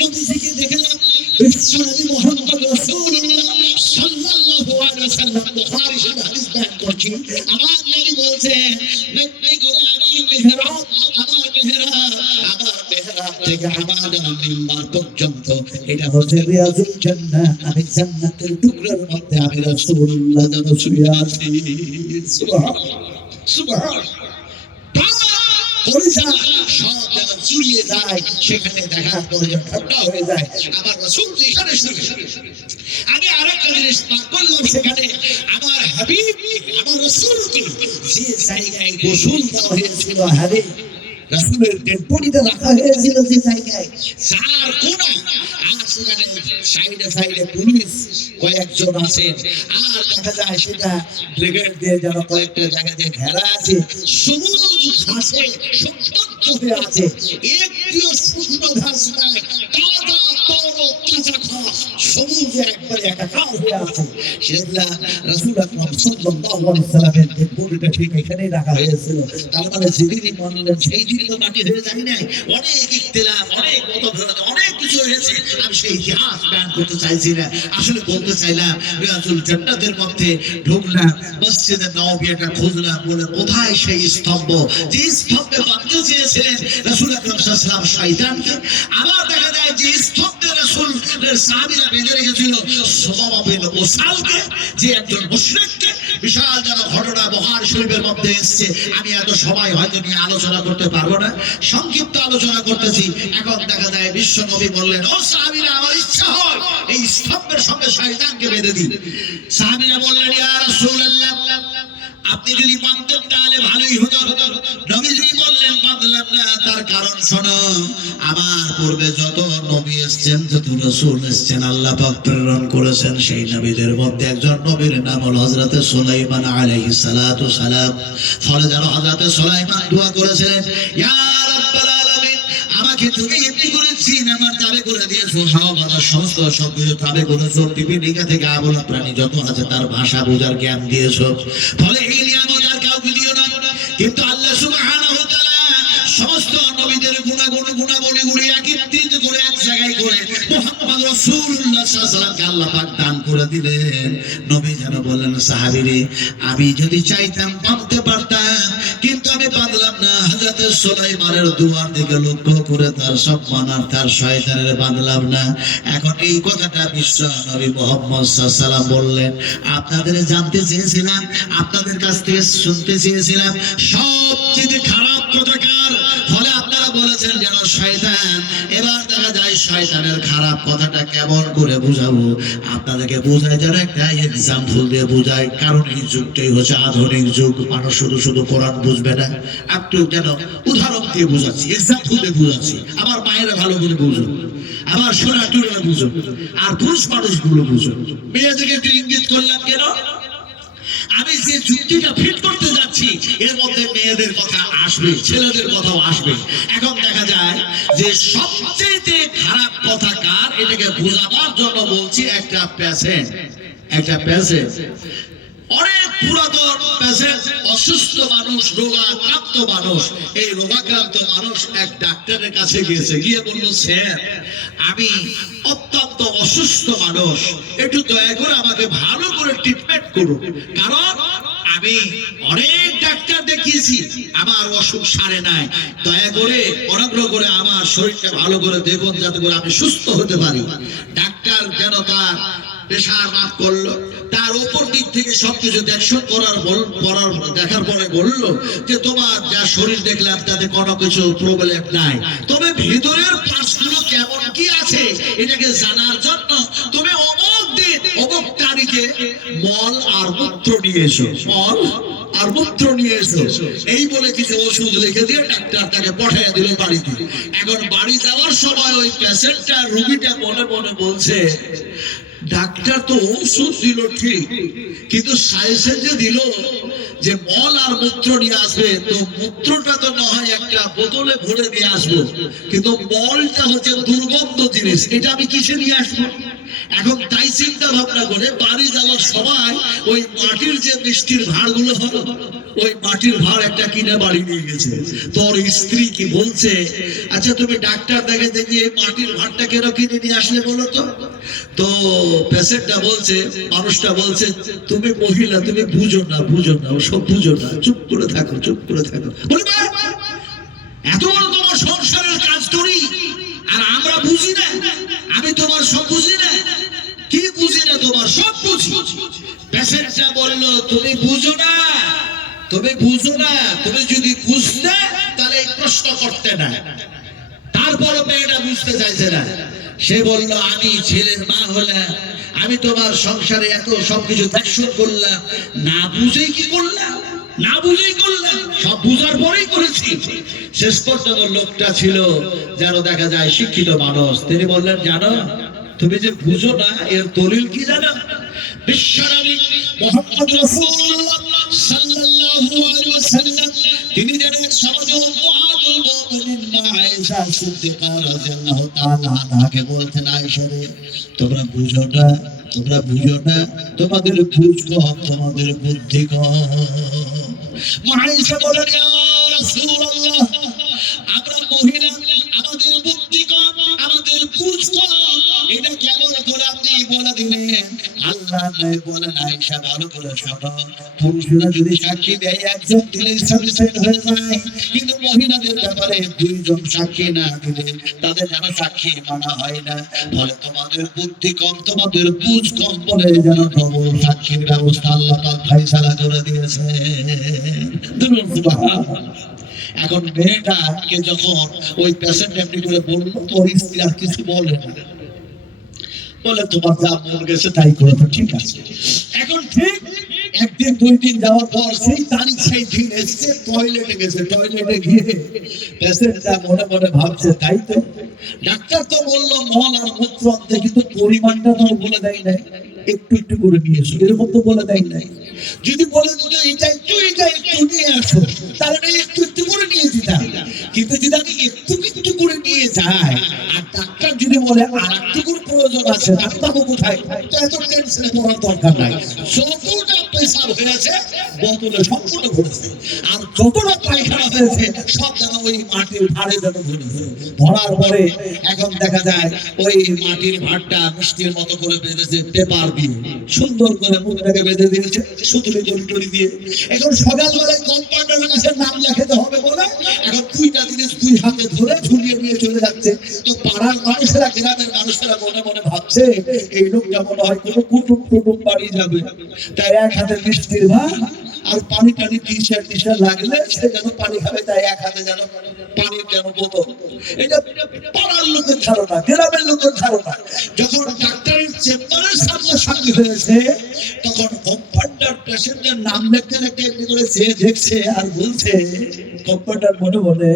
নবীজিকে দেখলাম, বিশ্বনবী মুহাম্মদ রাসূলুল্লাহ সাল্লাল্লাহু আলাইহি ওয়াসাল্লাম। বুখারী শরীফ হাদিস বয়ান করছি, আমার নবী বলছেন নবী করে আমার মেহরাব, আমার মেহরাব, আমার মেহরাব থেকে আমাদের মিম্বার পর্যন্ত এটা হচ্ছে রিয়াজুল জান্নাহ। আমি জান্নাতের টুকরার মধ্যে আমি রাসূলুল্লাহ যেন শুয়ে আছি। সুবহানাল্লাহ সুবহানাল্লাহ। সব যেন চুরিয়ে যায়, সেখানে দেখার পরে ঠান্ডা হয়ে যায়। আমার রাসূল এখানে শুয়ে, আমি আরেকটা জিনিস পাক করলাম, সেখানে আমার হাবিব আমার রাসূলকে যে জায়গায় গোসল দেওয়া হয়েছিল, হাবিব রাসূলের ডেড বডিটা রাখা হয়েছিল যে জায়গায়, চার কোণা, আর সেখানে সাইডে সাইডে পুলিশ কয়েকজন আছেন, আর দেখা যায় সেটা ব্রিগেড দিয়ে যেন কয়েকটা জায়গা দিয়ে ঘেরা আছে, সবুজ ঘাসে সৌন্দর্য হয়ে আছে, একটিও শুকনো ঘাস নাই, তাজা তরো তাজা ঘাস, সবুজ একবারে একাকার হয়ে আছে। সেগুলা রাসূল আকরাম সাল্লাল্লাহু আলাইহি সাল্লামের ডেড বডিটা ঠিক এখানেই রাখা হয়েছিল। তার মানে যেদিনই মরলেন সেই দিন তো মাটি হয়ে যায় নাই, অনেক ইখতিলাফ, অনেক মতভেদ, অনেক কিছু হয়েছে। আমি সেই ইতিহাস বয়ান করতে চাইছি না, আসলে বলতে চাইলাম রিয়াজুল জান্নাতের মধ্যে ঢুকলাম, মসজিদে নববীটা খুঁজলাম, বলে কোথায় সেই স্তম্ভ যে স্তম্ভে বাঁধতে চেয়েছিলেন রাসূল আকরাম সাল্লাল্লাহু আলাইহি ওয়াসাল্লাম শয়তানকে। আবার দেখা যায় যে স্তম্ভে রাসূলের সাহাবীরা বেঁধে রেখেছিল সুমামা বিন উসালকে, যে একজন মুশরিককে। বিশাল যেন ঘটনা বুখারী শরীফের মধ্যে এসেছে। আমি এত সময় হয়তো নিয়ে আলোচনা করতে পারবো না, সংক্ষিপ্ত আলোচনা করতেছি। এখন দেখা যায় বিশ্ব নবী বললেন, ও সাহাবীরা, আমার ইচ্ছা হয় এই স্তম্ভের সঙ্গে শয়তানকে বেঁধে দিই। সাহাবীরা বললেন, ইয়া রাসূলুল্লাহ, আপনি যদি মানতেন তাহলে ভালোই হতো। নবীজি বললেন, বাঁধলাম না, তার কারণ শোনো, আমার পূর্বে যত নবী এসেছেন, যত রাসূল এসেছেন, আল্লাহ পাক প্রেরণ করেছেন, সেই নবীদের মধ্যে একজন নবীর নাম হলো হযরতে সুলাইমান আলাইহিস সালাতু সালাম। ফলে যেন হযরতে সুলাইমান দোয়া করেছিলেন, ইয়া রাব্বাল আলামিন, আমাকে তুমি এমনি করেছি, আমার তাবে করে দিয়েছো, আমার সমস্ত সবকিছু তাবে করেছো, পিপিলিকা থেকে আবলা প্রাণী যত আছে তার ভাষা বোঝার জ্ঞান দিয়েছো। ফলে এই নিয়ামত আর কাউকে দিও না। কিন্তু আল্লাহ সুবহানাহু ওয়া তাআলা সমস্ত নবীদের গুণাবলীগুলি একত্রিত করে এক জায়গায় করে মুহাম্মদ রাসূলুল্লাহ সাল্লাল্লাহু আলাইহি ওয়াসাল্লামকে আল্লাহ পাক দান করে দিলেন। নবী যেন বললেন, সাহাবীরে আমি যদি চাইতাম বাঁধতে পারতাম, কিন্তু আমি বাঁধলাম না। হযরত সুলাইমানের দুয়ার দিকে লক্ষ্য করে তার সম্মান আর তার শয়তানের বাঁধলাম না। এখন এই কথাটা বিশ্ব নবী মুহাম্মদ সাল্লাল্লাহু আলাইহি ওয়াসাল্লাম বললেন, আপনাদের জানতে চেয়েছিলাম, আপনাদের কাছ থেকে শুনতে চেয়েছিলাম সবচেয়ে খারাপ কথাকার ফলে আপনারা বলেছেন যেন শয়তান। এবার দেখা যায় শয়তানের খারাপ কথাটা কেমন করে বুঝাবো আপনাদেরকে, বোঝায় যেন একটা এক্সাম্পল দিয়ে বোঝায়। কারণ এই যুগটাই হচ্ছে আধুনিক যুগ, মানুষ শুধু শুধু কোরআন বুঝবে না, একটু যেন উদাহরণ দিয়ে বুঝাচ্ছি, এক্সাম্পল দিয়ে বুঝাচ্ছি। আমার মায়েরা ভালো করে বুঝুন, আমার সোনা টুরা বুঝুন, আর পুরুষ মানুষগুলো বুঝুন। মেয়েদেরকে একটু ইঙ্গিত করলাম কেন, আমি যে যুক্তিটা ফিট করতে যাচ্ছি এর মধ্যে মেয়েদের কথা আসবে, ছেলেদের কথাও আসবে। এখন দেখা যায় যে সবচেয়ে খারাপ কথা কার, এটাকে বোঝাবার জন্য বলছি একটা প্যাসেজ, অনেক পুরাতন প্যাসেজ। অসুস্থ মানুষ, রোগাক্রান্ত মানুষ, এই রোগাক্রান্ত মানুষ এক ডাক্তারের কাছে গিয়েছে, গিয়ে বলল, স্যার আমি অত্যন্ত অসুস্থ মানুষ, একটু দয়া করে আমাকে ভালো করে ট্রিটমেন্ট করুন, কারণ আমি অনেক ডাক্তার দেখিয়েছি, আমার অসুখ সারে নাই, দয়া করে অনুগ্রহ করে আমার শরীরটা ভালো করে দেখুন যাতে করে আমি সুস্থ হতে পারি। ডাক্তার যেন তার প্রেশার মাপ করলো, তার উপর দিক থেকে সবকিছু দেখার পরে বললো যে তোমার যা শরীর দেখলাম তাতে কোনো কিছু প্রবলেম নাই, তবে ভিতরের পার্টসগুলো কেমন কি আছে এটাকে জানার জন্য তুমি অমুক দিন অমুক তারিখে মল আর মূত্র নিয়ে এসো, মল আর মূত্র নিয়ে এসো। এই বলে কিছু ওষুধ লিখে দিয়ে ডাক্তার তাকে পাঠিয়ে দিল বাড়িতে। এখন বাড়ি যাওয়ার সময় ওই পেশেন্টটা, রোগীটা মনে মনে বলছে, ডাক্তার তো ওষুধ দিল ঠিক, কিন্তু সাজেশন যে দিল যে মল আর মূত্র নিয়ে আসবে, তো মূত্রটা তো না হয় একটা বোতলে ভরে নিয়ে আসবো, কিন্তু মলটা হচ্ছে দুর্গন্ধ জিনিস, এটা আমি কিসে নিয়ে আসবো? এখন তাই চিন্তা ভাবনা করে বাড়ি যাওয়ার সময় ওই মাটির যে মিষ্টির ভাঁড়গুলো হলো, ওই মাটির ভাঁড় একটা কিনে বাড়ি নিয়ে গেছে। তোর স্ত্রী কি বলছে, আচ্ছা তুমি ডাক্তার দেখে দেখি এই মাটির ভাঁড়টা কেন কিনে নিয়ে আসলে বলো তো? তো পেশেন্টটা বলছে, মানুষটা বলছে, তুমি মহিলা, তুমি বুঝো না, ওসব বুঝো না, চুপ করে থাকো। বলি এত বড় তোমার সংসারের কাজ করি আর আমরা বুঝি না? আমি তোমার সব বুঝি না? কি বুঝি না? তোমার সব বুঝি। পেশেন্টটা বললো, তুমি বুঝো না, তুমি যদি বুঝতে তাহলে এই প্রশ্ন করতে না। তারপর মেয়েটা বুঝতে চাইছে না, সে বলল, আমি ছেলের মা হলাম, আমি তোমার সংসারে এত সবকিছু দেখশন করলাম, না বুঝেই কি করলাম, সব বুঝার পরেই করেছি। শেষ পর্যন্ত লোকটা ছিল যেন দেখা যায় শিক্ষিত মানুষ, তিনি বললেন, জানো তুমি যে বুঝো না এর দলিল কি জানো? বিশ্বনবী মুহাম্মদ রাসূলুল্লাহ সাল্লাল্লাহু আলাইহি ওয়াসাল্লাম তিনি যেন সমাজের মুআদুল মুমিনিন আয়েশা সিদ্দিকা রাদিয়াল্লাহু তাআলা আনহাকে বলতেন, আয়েশা রে তোমরা বুঝো না, তোমাদের বুঝ কম, তোমাদের বুদ্ধি কম। আয়েশা বলেন, ইয়া রাসূলুল্লাহ আমরা মহিলা, আমাদের বুদ্ধি কম, আমাদের বুঝ কম, এটা কেমন করে আপনি বলে দিলেন? আল্লাহ নবী বলেন, আয়েশা ভালো করে শোনো, পুরুষরা যদি সাক্ষী দেয় একজন দিলেই সাফিসিয়েন্ট হয়ে যায়, কিন্তু মহিলাদের ব্যাপারে দুইজন সাক্ষী না দিলে তাদের যেন সাক্ষী মানা হয় না। ফলে তোমাদের বুদ্ধি কম, তোমাদের বুঝ কম বলে যেন ডবল সাক্ষীর ব্যবস্থা আল্লাহ পাক ফায়সালা করে দিয়েছে। এখন মেয়েটাকে যখন ওই পেশেন্ট এমনি করে বললো, তো ওই স্ত্রী আর কিছু বলে না, বলে তোমার যা মন গেছে তাই করে, তো ঠিক আছে। এখন ঠিক একদিন দুই দিন যাওয়ার পর সেই তারিখ সেই দিন এসে টয়লেটে গেছে, টয়লেটে গিয়ে পেশেন্ট যা মনে মনে ভাবছে তাই তো, ডাক্তার তো বললো মল আর মূত্র আনতে, কিন্তু পরিমাণটা তো বলে দেয় নাই, একটু একটু করে নিয়ে এসো, এরকম তো বলে দেয় নাই। যদি বলে দিত এটা একটু নিয়ে আসো, তাহলে একটু একটু করে নিয়ে যেতাম, কিন্তু যদি আমি একটু একটু করে নিয়ে যাই আর ডাক্তার যদি বলে আর একটুকুর প্রয়োজন আছে, আমি পাবো কোথায়? তো এত টেনশনে পড়ার দরকার নাই। যতটা পেশাব হয়েছে বোতলে সম্পূর্ণ ভরেছে, আর যতটা পায়খানা হয়েছে সব যেন ওই মাটির ভাঁড়ে যেন ভরেছে। ভরার পরে এখন দেখা যায় ওই মাটির ভাঁড়টা মিষ্টির মতো করে বেঁধেছে পেপার দিয়ে, সুন্দর করে মুখটাকে বেঁধে দিয়েছে সুতলি দড়ি দিয়ে। এখন সকালবেলায় কম্পাউন্ডারের কাছে নাম লেখাতে হবে বলে এখন দুইটা জিনিস দুই হাতে ধরে ঝুলিয়ে নিয়ে চলে যাচ্ছে। তো পাড়ার মানুষেরা, গ্রামের মানুষেরা মনে মনে ভাবছে এই লোকটা মনে হয় কোনো কুটুম বাড়ি যাবে, তাই এক হাতে মিষ্টির ভাত আর পানি টানি টিশার লাগলে সে যেন পানি খাবে, তাই এক হাতে যেন পানির যেন বোতল। এটা পাড়ার লোকের ধারণা, গ্রামের লোকের ধারণা। যখন ডাক্তারের চেম্বারের সামনে হয়েছে তখন কম্পাউন্ডার পেশেন্টের নাম লিখতে লিখতে এমনি করে চেয়ে দেখছে আর বলছে, কম্পাউন্ডার মনে মনে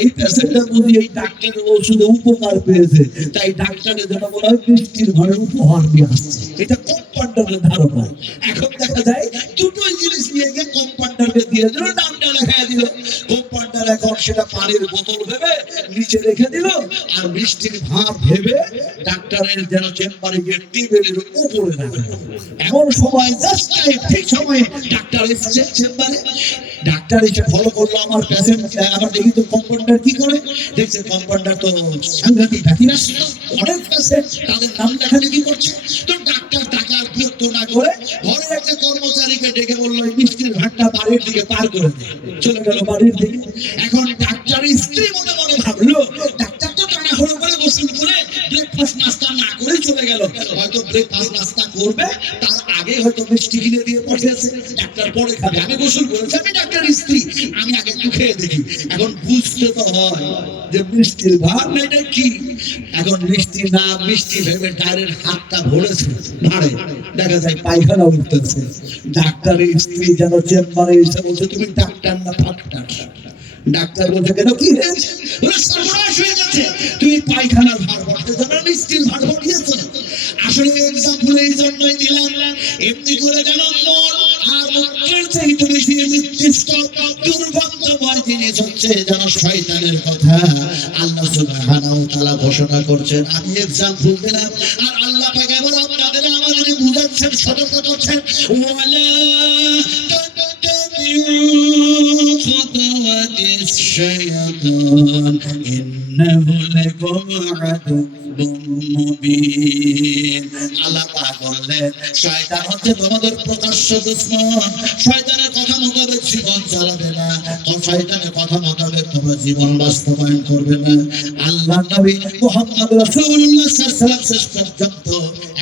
এই পেশেন্টটা বুঝি এই ডাক্তারের ওষুধে উপকার পেয়েছে, তাই ডাক্তারের জন্য মনে হয় মিষ্টির ঘরে উপহার নিয়ে আসছে। এটা কম্পাউন্ডারের ধারণা। এখন দেখা যায় দুটোই জিনিস নিয়ে গিয়ে কম্পাউন্ডারকে দিয়ে দিল, নামটা লেখা দিল। কম্পাউন্ডার এখন সেটা পানির বোতল ভেবে নিচে রেখে দিল আর মিষ্টির ভাব ভেবে ডাক্তারের যেন চেম্বারে গিয়ে টেবিলের উপরে রাখলো। এমন সময় জাস্ট ঠিক সময়ে ডাক্তার এসেছে চেম্বারে। ডাক্তার এসে ফলো করলো আমার পেশেন্ট, আবার দেখি তো কম্পাউন্ডার কি করে। দেখছে কম্পাউন্ডার তো সাংঘাতিক ব্যতিব্যস্ত, অনেক পেশেন্ট তাদের নাম লেখালেখি করছে। তো ডাক্তার টাকা বিরক্ত না করে ঘরের একটা কর্মচারীকে ডেকে বললো এই মিষ্টির ভাগটা বাড়ির দিকে পার করে দে। চলে গেল বাড়ির দিকে। এখন ডাক্তারের স্ত্রী মনে মনে ভাবলো ডাক্তার তো টানা হলো করে গোসল করে ব্রেকফাস্ট নাস্তা না করে চলে গেল, হয়তো ব্রেকফাস্ট নাস্তা করবে তার আগে হয়তো মিষ্টি কিনে দিয়ে বসেছে, ডাক্তার পরে খাবে। আমি গোসল করেছি, আমি ডাক্তারের স্ত্রী, আমি আগে একটু খেয়ে দেখি। এখন বুঝতে তো হয় যে মিষ্টির ভাব না এটা কি। এখন মিষ্টি না মিষ্টি ভেবে ডাইরেক্ট হাতটা ভরেছে ভাড়ে, দেখা যায় পায়খানা উঠতেছে। ডাক্তারের স্ত্রী যেন চেম্বারে এসে বলছে তুমি ডাক্তার না ফাক্তার? ডাক্তার বলছে কেন কি হয়েছে? সর্বনাশ হয়ে গেছে, তুমি পায়খানার ভাড় ভরতে জানো মিষ্টির ভাড় ভরিয়েছো। আসলে এক্সাম্পল এই জন্যই দিলাম, এমনি করে যেন মন আর মুখের চাইতে বেশি নির্দিষ্ট দুর্গন্ধময় জিনিস হচ্ছে যেন শয়তানের কথা আল্লাহ সুবহানাহু ওয়া তাআলা ঘোষণা করছেন। আমি এক্সাম্পল দিলাম আর আল্লাহ পাক এবার আপনাদের আমাদের বুঝাচ্ছেন, সতর্ক করছেন, ওয়ালা خطوات الشيطان إنه لكم عدو মুবিন। আল্লাহ পাক বললেন শয়তান হচ্ছে তোমাদের প্রকাশ্য দুশমন। শয়তানের কথা মোতাবেক জীবন চালাবে না, শয়তানের কথা মোতাবেক তোমরা জীবন বাস্তবায়ন করবে না। আল্লাহ নবী মুহাম্মদ রাসূলুল্লাহ সাল্লাল্লাহু আলাইহি ওয়াসাল্লাম শেষ পর্যন্ত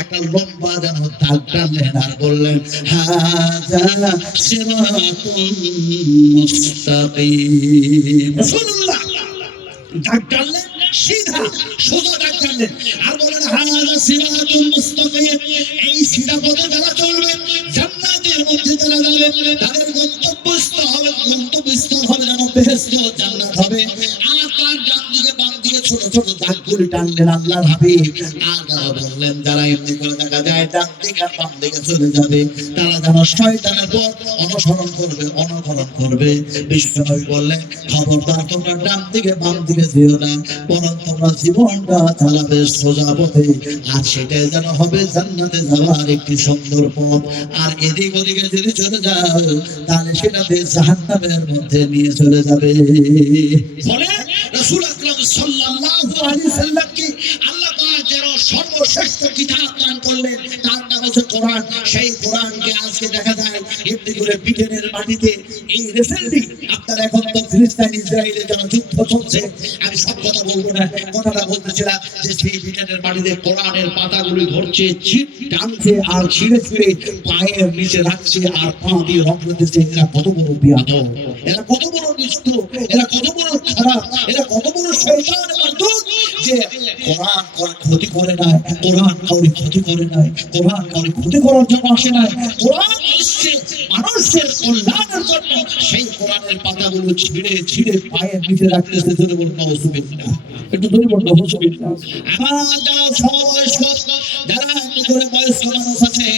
একটা লম্বা যেন দাগ টানলেন আর বললেন হাযা সিরাতুম মুস্তাকিম। রাসূলুল্লাহ দাগ টানলেন, সিধা সোজা দাগ টানলেন আর বললেন হাযা সিরাতুম মুস্তাকিম। এই সিধা পথে যারা চলবে জান্নাতের মধ্যে যারা যাবে তাদের গন্তব্যস্থল হবে যেন বেহেশত জান্নাত হবে। আর তার ডান দিকে বাম দিকে ছোট ছোট দাগগুলি টানলেন আল্লাহর হাবিব। আর যারা বললেন যারা এমনি করে দেখা যায় ডান দিকে আর বাম দিকে চলে যাবে তারা যেন শয়তানের পথ অনুসরণ করবে। বিশ্বনবী বললেন খবরদার তোমরা ডান দিকে বাম দিকে যেও না, বরং তোমরা জীবনটা চালাবে সোজা পথে, আর সেটাই যেন হবে জান্নাতে যাওয়ার একটি সুন্দর পথ। আর এদিক ওদিকে যদি চলে যাও তাহলে সেটাতে জাহান্নামের মধ্যে নিয়ে চলে যাবে। ফলে রাসূল আকরাম সাল্লাল্লাহু আলাইহি সাল্লামকে আল্লাহ পাক যেন সর্বশ্রেষ্ঠ কিতাব দান করলেন, তার নাম হচ্ছে কোরআন। সেই কোরআনকে আজকে দেখা যায় এমনি করে ব্রিটেনের মাটিতে এই রিসেন্টলি আপনার এখন তো ফিলিস্তিন ইসরায়েলের যেন যুদ্ধ চলছে। আমি সব কথা বলবো না, কথাটা বলতেছিলাম যে সেই ব্রিটেনের মাটিতে কোরআনের পাতাগুলি ধরছে, ছিট টানছে আর ছিঁড়ে ছিঁড়ে পায়ের নিচে রাখছে আর পা দিয়ে রং করতেছে। এরা কত বড় বিয়াদব, এরা কত বড় নিষ্ঠুর, এরা কত বড় খারাপ, এরা কত বড় শয়তান মারদুদ যে কোরআন ক্ষতি করে না, কোরআন কাউকে ক্ষতি করে না, কোরআন কাউকে ক্ষতি করার জন্য আসে না, কোরআন আসছে মানুষের কল্যাণের জন্য। সেই কোরআনের পাতাগুলো ছিঁড়ে ছিঁড়ে পায়ের নিচে রাখতেছে। জোরে বলুন নাউযুবিল্লাহ, একটু জোরে বলুন নাউযুবিল্লাহ। আমার যারা সমবয়স্ক, যারা একটু করে বয়স্ক মানুষ আছে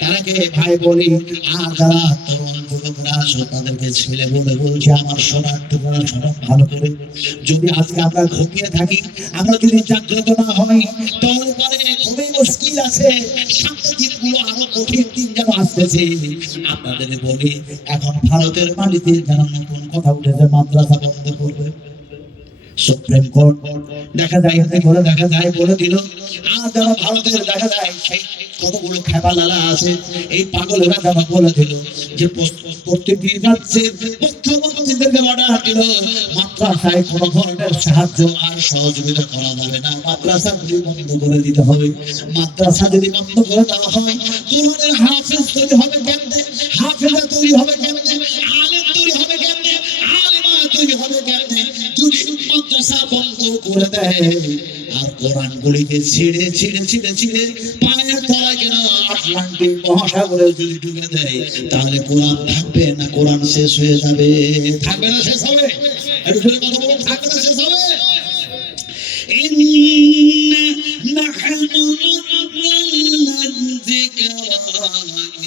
তারাকে ভাই বলি, আর যারা তরুণ যুবকরা আসো তাদেরকে ছেলে বলে বলছে আমার সোনার টুকরা শোনো ভালো করে, যদি আজকে আমরা ঘুমিয়ে থাকি, আমরা যদি জাগ্রত না হই, তাহলে খুবই মুশকিল আছে, সামনে দিনগুলো আরো কঠিন দিন যেন আসতেছে। আপনাদের বলি এখন ভারতের মাটিতে যেন নতুন কথা উঠেছে, মাদ্রাসা বন্ধ করবে। সুপ্রিম কোর্ট দেখা যায় এমনি করে দেখা যায় বলে দিল, আর যারা ভারতের দেখা যায় সেই কতগুলো খেপালালা আছে, এই পাগলেরা যারা বলে দিল যে প্রত্যেকটি রাজ্যের মুখ্যমন্ত্রীদেরকে অর্ডার দিল মাদ্রাসায় কোনো ধরনের সাহায্য আর সহযোগিতা করা যাবে না, মাদ্রাসাগুলি বন্ধ করে দিতে হবে। মাদ্রাসা যদি বন্ধ করে দেওয়া হয়, কোরআনের হাফেজ তৈরি হবে কেমনে, হাফেজা তৈরি হবে কেমনে, আলেম তৈরি হবে কেমনে, আলেমা তৈরি হবে কেমনে, যদি মাদ্রাসা বন্ধ করে দেয় আর কোরআন গুলিকে ছিঁড়ে ছিঁড়ে ছিঁড়ে ছিঁড়ে পায়ের তলায় কেন আটলান্টিক মহাসাগরে যদি ডুবে দেয়, তাহলে কোরআন থাকবে না, কোরআন শেষ হয়ে যাবে। থাকবে না, শেষ হবে। একটু জোরে কথা বলুন, থাকবে না, শেষ হবে। ইন্না নাহনু নাযালনা যিকরা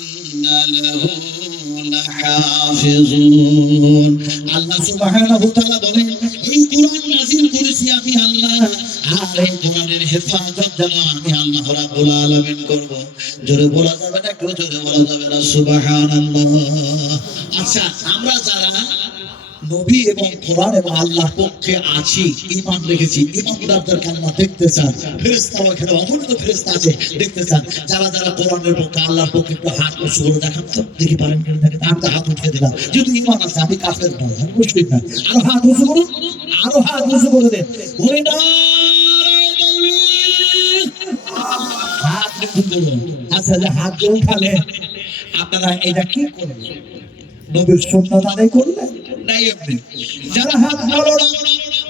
ইন্না লাহু লাহাফিজুন। আল্লাহ সুবহানাহু ওয়া তাআলা বলেন, এই কোরআন নাযিল করেছি আমি আল্লাহ, আর এই কোরআনের হেফাজত যেন আমি আল্লাহ রাব্বুল আলামিন করব। জোরে বলা যাবে না, কেউ জোরে বলা যাবে না, সুবহানাল্লাহ। আচ্ছা, আমরা যারা নবী এবং কোরআন এবং আল্লাহর পক্ষে আছি, ঈমান রেখেছি, ঈমানদারদেরকে আল্লাহ দেখতে চান, ফেরেশতা ওখানে অগণিত ফেরেশতা আছে দেখতে চান। যারা যারা কোরআনের পক্ষে আল্লাহর পক্ষে একটু হাত উঁচু করে দেখান তো দেখি, পারেন কিনা দেখেন। আমি তো হাত উঠিয়ে দিলাম, যদি ঈমান আছে, আমি কাফের না, আমি মুশরিক না। আরো হাত উঁচু করুন, আরো হাত উঁচু করে দেন, বলে না হাত উঁচু করুন। আচ্ছা, যে হাত যে উঠালে আপনারা এটা কি করবেন? নবীর সুন্নাত আদায় করলেন নাই এমনি? যারা হাত নাড়ো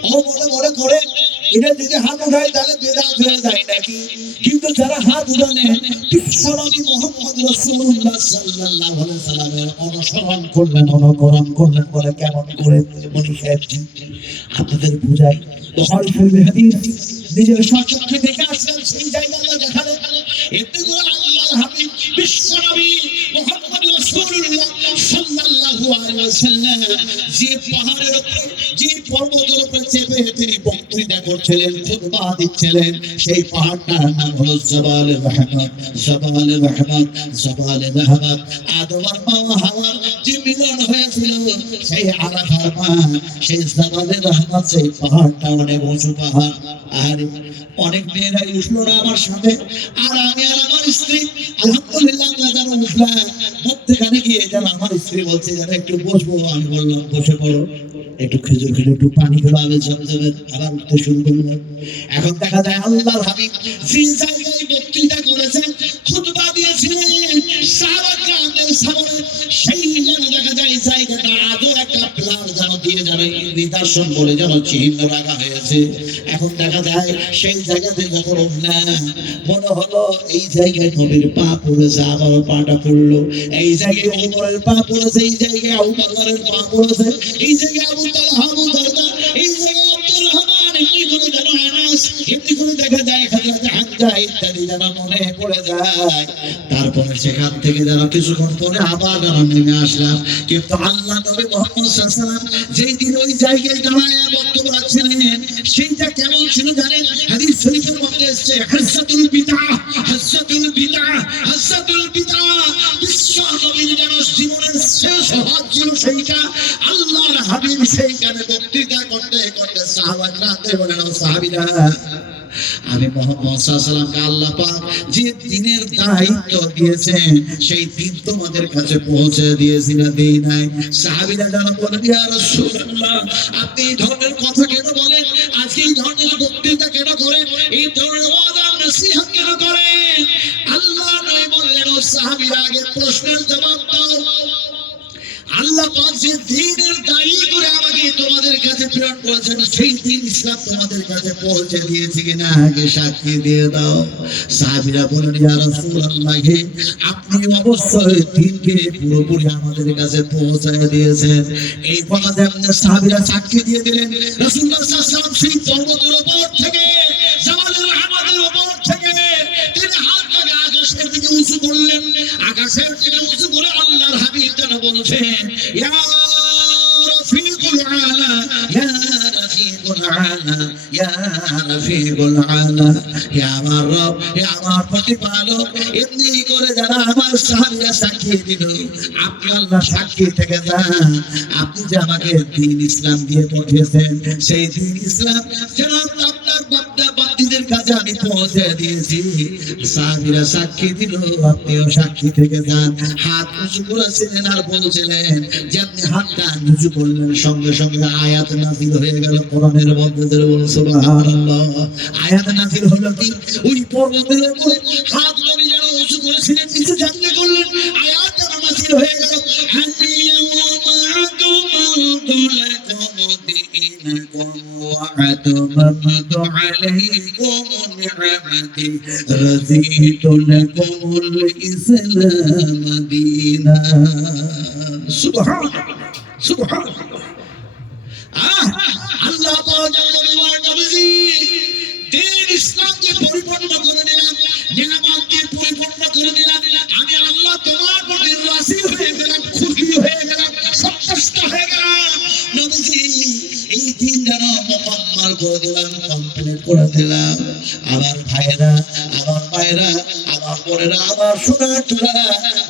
ও মনে মনে করে এটা যদি হাত উঠায় তাহলে বেদাত হয়ে যায় নাকি? কিন্তু যারা হাত উঠালেন বিশ্বনবী মুহাম্মদ রাসূলুল্লাহ সাল্লাল্লাহু আলাইহি সাল্লামের অনুসরণ করলেন, অনুকরণ করলেন। বলে কেমন করে? উনি সাহেবজি আপনাদের বুঝাই, বুখারী শরীফের হাদিস নিজের চক্ষে দেখে আসলেন, সেই জায়গা আল্লাহ দেখালেন। এতে করে আল্লাহর হাবিব বিশ্বনবী মুহাম্মদ রাসূলুল্লাহ সাল্লাল্লাহু আলাইহি ওয়াসাল্লাম যে পাহাড়ের উপরে, যে পর্বতের উপরে চেপে তিনি বক্তৃতা করছিলেন, খুতবা দিচ্ছিলেন, সেই পাহাড়টার নাম হলো জাবালে রহমত। জাবালে রহমত, জাবালে রহমত। আদম আর হাওয়ার যে মিলন হয়েছিল সেই আরাফার মাঠ, সেই জাবালে রহমত, সেই পাহাড়টা অনেক উঁচু পাহাড়। আর অনেক মেয়েরাই উঠলো না আমার সাথে, আর আমি আর আমার স্ত্রী আলহামদুলিল্লাহ আমরা যেন উঠলাম। মধ্যখানে গিয়ে যেন আমার স্ত্রী বলছে যেন একটু বসবো, আমি বললাম বসে পড়ো, একটু খেজুর খেলে একটু পানি খেলো, আগে জমজমের আবার উঠতে শুরু করলো। এখন দেখা যায় আল্লাহর হাবিব যে জায়গায় বক্তৃতা করেছেন, খুতবা দিয়েছিলেন সাহাবায়ে সামনে, সেই যেন দেখা যায় জায়গাটা আদৌ একটা প্লার যেন দিয়ে যেন নিদর্শন বলে যেন চিহ্ন রাখা হয়েছে। এখন দেখা যায় সেই জায়গাতে যখন উঠলাম, মনে হলো এই জায়গায় নবীর পা পড়েছে, আবারও পাটা পড়লো, এই জায়গায় ওমরের পা পড়েছে, এই জায়গায় আবু বকরের পা পড়েছে, এই জায়গায় আবু তালহা, আবু দারদা, এই জায়গায় আব্দুর রহমান, এমনি করে যেন আনাস, এমনি করে দেখা যায় হযরত হামজা ইত্যাদি যেন মনে পড়ে যায়। তারপরে সেখান থেকে যেন কিছুক্ষণ পরে আবার যেন নেমে আসলাম। কিন্তু আল্লাহ নবী মুহাম্মদ সাল্লাল্লাহু আলাইহি ওয়াসাল্লাম যেই দিন ওই জায়গায় দাঁড়ায় বক্তব্য রাখছিলেন, সেইটা কেমন ছিল জানেন? হাদিস শরীফের মধ্যে এসেছে, হাসাতুল বিদআহ, হাসাতুল বিদআহ, হাসাতুল বিদআহ। বিশ্ব নবীর যেন জীবনের শেষ হজ ছিল সেইটা। আল্লাহর হাবিব সেইখানে বক্তৃতা করতে করতে সাহাবারা বলেন, সাহাবীরা আমি মুহাম্মদ সাল্লাল্লাহু আলাইহি ওয়াসাল্লামকে আল্লাহ পাক যে দ্বীনের দায়িত্ব দিয়েছেন, সেই দ্বীন তোমাদের কাছে পৌঁছে দিয়েছি না দেই নাই? সাহাবীরা যেন বলেন, ইয়া রাসূলুল্লাহ আপনি এই ধরনের কথা কেন বলেন? আজকে এই ধরনের বক্তৃতা কেন করেন? এই ধরনের ওয়াদা নসিহত কেন করেন? আল্লাহ নবী বললেন, ও সাহাবীরা আগে প্রশ্নের জবাব দাও। আল্লাহ পাক যে দ্বীনের দায়ী করে আমাকে তোমাদের কাছে প্রেরণ করেছেন, সেই দ্বীন ইসলাম তোমাদের কাছে পৌঁছে দিয়েছে কিনা আগে সাক্ষী দিয়ে দাও। সাহাবীরা বলেন, ইয়া রাসূলুল্লাহ আপনি অবশ্যই দ্বীনকে পুরোপুরি আমাদের কাছে পৌঁছে দিয়েছেন। এই কথা যেমন সাহাবীরা সাক্ষী দিয়ে দিলেন, রাসূলুল্লাহ সাল্লাল্লাহু আলাইহি ওয়াসাল্লাম সেই পর্বতের উপর থেকে, জাবালুল আহমদের উপর থেকে তিনি হাতটাকে আকাশের দিকে উঁচু করলেন। আকাশের দিকে উঁচু করে আল্লাহর হাবিব যেন বলছেন, ইয়া রফিকুল আলা, ইয়া রফিকুল আলা, ইয়া রফিকুল আলা, হে আমার রব, হে আমার প্রতিপালক। এমনি করে যারা আমার সাহাবীরা সাক্ষী দিল, আপনি আল্লাহ সাক্ষী থেকে যান, আপনি যে আমাকে দ্বীন ইসলাম দিয়ে পাঠিয়েছেন, সেই দ্বীন ইসলাম যেন আপনার বান্দা বান্দীদের কাছে আমি পৌঁছে দিয়েছি। সাহাবীরা সাক্ষী দিল, আপনিও সাক্ষী থেকে যান। হাত উঁচু করেছিলেন আর বলছিলেন, যে আপনি হাতটা উঁচু করলেন, সঙ্গে সঙ্গে আয়াত নাযিল হয়ে গেল কোরআনের মধ্যে। সুবহানাল্লাহ। আয়াত নাযিল হলো কি? ওই পর্বতের উপরে হাত নবী যারা উঁচু করেছিলেন, কিছু জানতে করলেন, আয়াত নাযিল হয়ে গেল, وأتممت عليكم نعمتي رضيت لكم الإسلام دينا سبحان سبحان আল্লাহ দিন ইসলামকে পরিপূর্ণ করে দিলাম, নিয়ামতকে পরিপূর্ণ করে দিলাম। আমি আল্লাহ তোমার প্রতি রাজি হয়ে গেলাম, খুশি হয়ে গেলাম, সন্তুষ্ট হয়ে গেলাম। নবীজি এই দিন যেন মুকম্মল করে দিলাম, কমপ্লিট করে দিলাম। আমার ভাইরা, আমার মায়েরা, আমার বোনেরা, আমার সোনারা,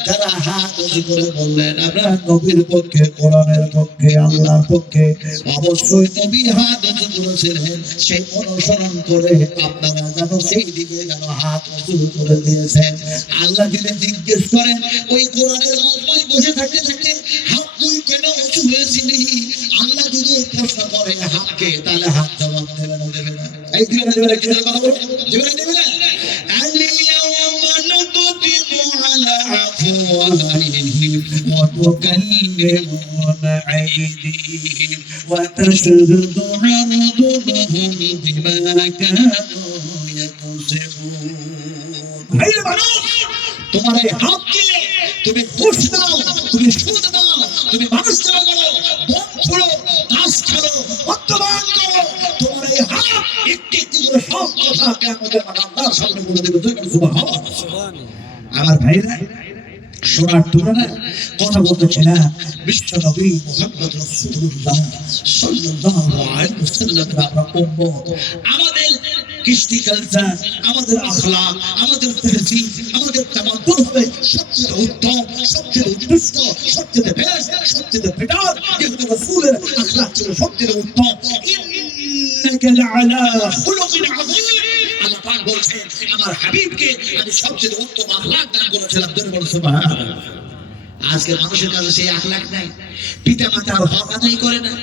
যারা হাত উঁচু করে বললেন আমরা নবীর পক্ষে, কোরআনের পক্ষে, আল্লাহর পক্ষে, অবশ্যই নবী হাত উঁচু করেছিলেন, সেই অনুসরণ করে আপনারা যেন সেই দিকে যেন হাত উঁচু করে দিয়েছেন। আল্লাহ যদি জিজ্ঞেস করেন ওই কোরআনের মজমায় বসে থাকতে থাকতে হাত তুই কেন উঁচু হয়েছিলি, আল্লাহ যদি প্রশ্ন করে হাতকে, তাহলে হাত জবাব দেবে না, দেবে না? এই দিবে না, দেবে না? কি কথা বলো? দেবে না, দেবে না? وتكلمون أيديهم وتشهد أرجلهم بما كانوا يكسبون। তোমার এই হাতকে তুমি ঘুষ দাও, তুমি সুদ দাও, তুমি মানুষ করো, বম ছোড়ো, দাস ছাড়ো, মদ্যপান করো, তোমার এই হাত একটি একটি করে সব কথা কিয়ামতের মাঠে আল্লাহর সামনে বলে দেবে। সুবহানাল্লাহ। আমার ভাইরা, সোনার তুলনা কথা বলতেছিলাম, বিশ্ব নবী মুহাম্মদ রাসূলুল্লাহ সাল্লাল্লাহু আলাইহি ওয়াসাল্লামের আমরা উম্মত। আমাদের কৃষ্টি কালচার, আমাদের আখলাক, আমাদের তহজিব, আমাদের তামাদ্দুন হবে সবচেয়ে উত্তম, সবচেয়ে উৎকৃষ্ট, সবচেয়ে বেস্ট, সবচেয়ে বেটার। যেহেতু রাসূলের আখলাক ছিল সবচেয়ে উত্তম। ইন্নাকা লাআলা খুলুকিন আযীম। আল্লাহ পাক বলছেন আমার হাবিবকে আমি সবচেয়ে উত্তম আখলাক দান করেছিলাম। সুবহানাল্লাহ। আজকে মানুষের কাছে সেই আখলাক নাই। পিতা মাতার হক আদায় করে না,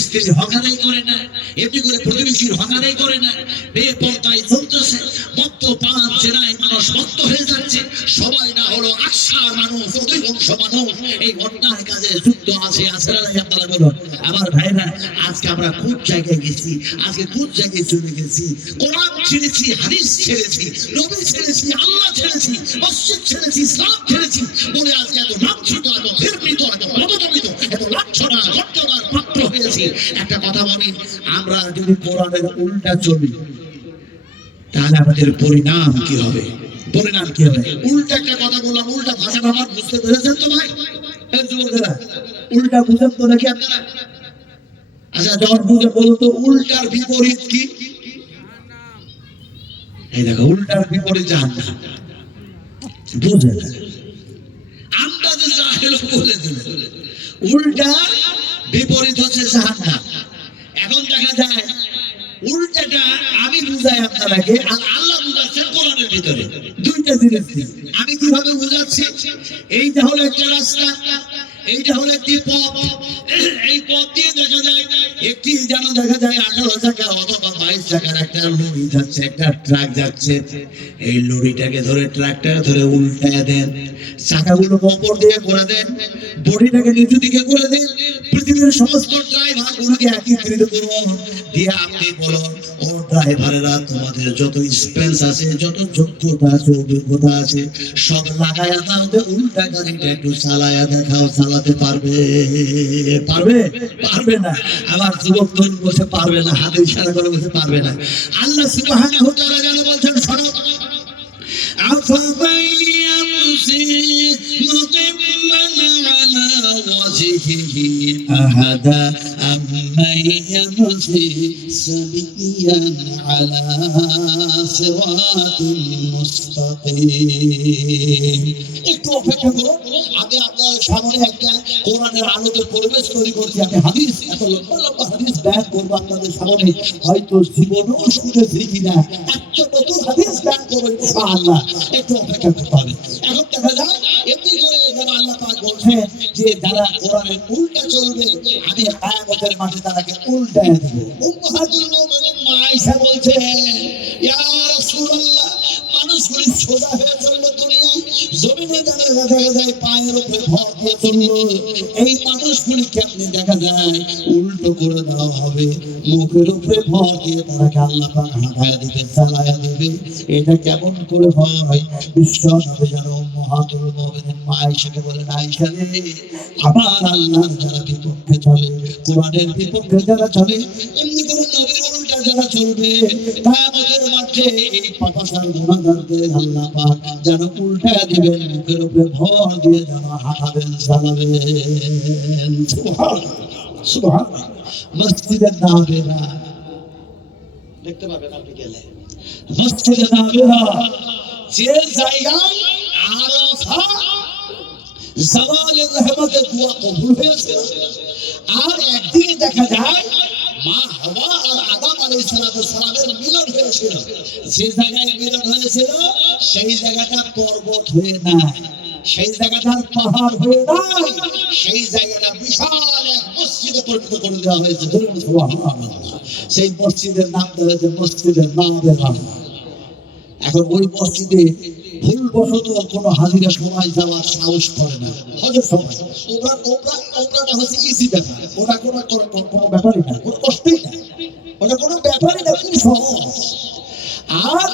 স্ত্রীর হক আদায় করে না, এমনি করে প্রতিবেশীর হক আদায় করে না, বেপরদায় চলতেছে, মদ্যপান জেনায় মানুষ মত্ত হয়ে যাচ্ছে। সবাই না হলো আকসার মানুষ, অধিকাংশ মানুষ এই অন্যায় কাজে যুক্ত আছে। আসলে আপনারা বলুন আমার ভাইরা, আজকে আমরা কোন জায়গায় গেছি, আজকে কোন জায়গায় চলে গেছি? কোরআন ছেড়েছি, হাদিস ছেড়েছি, নবী ছেড়েছি, আল্লাহ ছেড়েছি, মসজিদ ছেড়েছি, ইসলাম ছেড়েছি বলে আজকে এত লাঞ্ছিত, এত ঘৃণিত, এত পদদমিত, এত লাঞ্ছনা ঘটনার পাত্র হয়েছি। একটা কথা বলি, আমরা যদি কোরআনের উল্টা চলি তাহলে আমাদের পরিণাম কি হবে? পরিণাম কি হবে? উল্টা একটা কথা বললাম, উল্টা ভাষা আমার বুঝতে পেরেছেন তো ভাই? যুবকেরা উল্টা বুঝেন তো নাকি আপনারা? আচ্ছা যখন বুঝে বলুন তো উল্টার বিপরীত কি? এই দেখো, উল্টার বিপরীত জাহান্নাম। বুঝে আমরা যে জাহেল বলে দিলে উল্টা বিপরীত হচ্ছে জাহান্নাম। এখন দেখা যায় উল্টাটা আমি বুঝাই আপনারাকে, আর আল্লাহ বুঝাচ্ছেন কোরআনের ভিতরে। দুইটা জিনিস আমি কিভাবে বুঝাচ্ছি? এইটা হলো একটা রাস্তা, এইটা হলো একটি পথ। এই পথ দিয়ে দেখা যায় একটি যেন দেখা যায় 18 চাকা অথবা 22 চাকার একটা লরি যাচ্ছে, একটা ট্রাক যাচ্ছে। এই লরিটাকে ধরে, ট্রাকটাকে ধরে উল্টায় দেন, চাকাগুলো উপর দিয়ে করে দেন, বডিটাকে নিচু দিকে করে দেন, পৃথিবীর সমস্ত ড্রাইভার গুলোকে একত্রিত করুন, দিয়ে আপনি বলুন ও ড্রাইভারেরা তোমাদের যত এক্সপেন্স আছে, যত যোগ্যতা আছে, অভিজ্ঞতা আছে সব লাগায়া দাও, উল্টা গাড়িটা একটু চালায়া দেখাও। চালাতে পারবে? পারবে? পারবে না। আমার যুবক তরুণ বলতে পারবে না, হাতে ইশারা করে বলতে পারবে না। আল্লাহ সুবহানাহু ওয়া তাআলা যেন বলছেন শোনো, আফামান ইয়ামশি মুকিম্মান আলা وجهه أحدا أمن يمشي سويا على صراط مستقيم একটু অপেক্ষা করুন আমি আপনাদের সামনে একটা কোরআনের আলোতে পরিবেশ তৈরি করছি আমি হাদিস এত লম্বা লম্বা হাদিস বয়ান করবো আপনাদের সামনে হয়তো জীবনেও শুনেছি কিনা একটা নতুন হাদিস বয়ান করবো ইনশাআল্লাহ একটু অপেক্ষা করতে হবে এখন দেখা যায় এমনি করে যেন আল্লাহ পাক বলছেন যে যারা কোরআনের উল্টা চলবে আমি কিয়ামতের মাঠে তাদেরকে উল্টায় দেব উম্মাহাতুল মুমিনিন মা আয়েশা বলছেন ইয়া রাসূলুল্লাহ মানুষগুলি সোজা হয়ে চললো দুনিয়ায় জমিনে দেখা যায় পায়ের উপরে ভর দিয়ে চললো এই মানুষগুলি কেমনে দেখা যায় উল্টো করে দেওয়া হবে মুখের উপরে ভর দিয়ে তারাকে আল্লাহ পাক হাঁটায় দিবে চালায় দিবে এটা কেমন করে হয় বিশ্ব নবী যেন উম্মাহাতুল মুমিনিন মা আয়েশাকে বলেন আয়েশা রে আমার আল্লাহর যারা বিপক্ষে চলে কোরআনের বিপক্ষে যারা চলে এমনি করে নবীর উল্টা যারা চলবে কিয়ামতের মাঠে এই পাপাচার গুনাহগারদের আল্লাহ পাক যেন উল্টা দিবেন মুখের উপরে ভর দিয়ে যেন হাঁটাবেন চালাবেন সুবহানাল্লাহ সুবহানাল্লাহ মসজিদের নাবেরা দেখতে পাবেন আপনি গেলে মসজিদের নাবেরা যে জায়গায় আরাফা জাওয়ালের রহমতের দোয়া কবুল হয়েছে আর একদিকে দেখা যায় মা হাওয়া আর আদম আলাইহিস সালামের মিলন হয়েছিল যে জায়গায় মিলন হয়েছিল সেই জায়গাটা পর্বত হয়ে না সেই জায়গাটা পাহাড় হয়ে না সেই জায়গাটা বিশাল এক মসজিদে পরিণত করে দেওয়া হয়েছে সুবহানাল্লাহ সেই মসজিদের নাম দেওয়া হয়েছে মসজিদের নাবেরা এখন ওই মসজিদে ভুলবশত কোনো হাজিরা সময় যাওয়ার সাহস করে না হজের সময় ওটা হচ্ছে ইজি ব্যাপার ওটা কোনো ব্যাপারই না কোনো কষ্টই না ওটা কোনো ব্যাপারই না খুব সহজ আর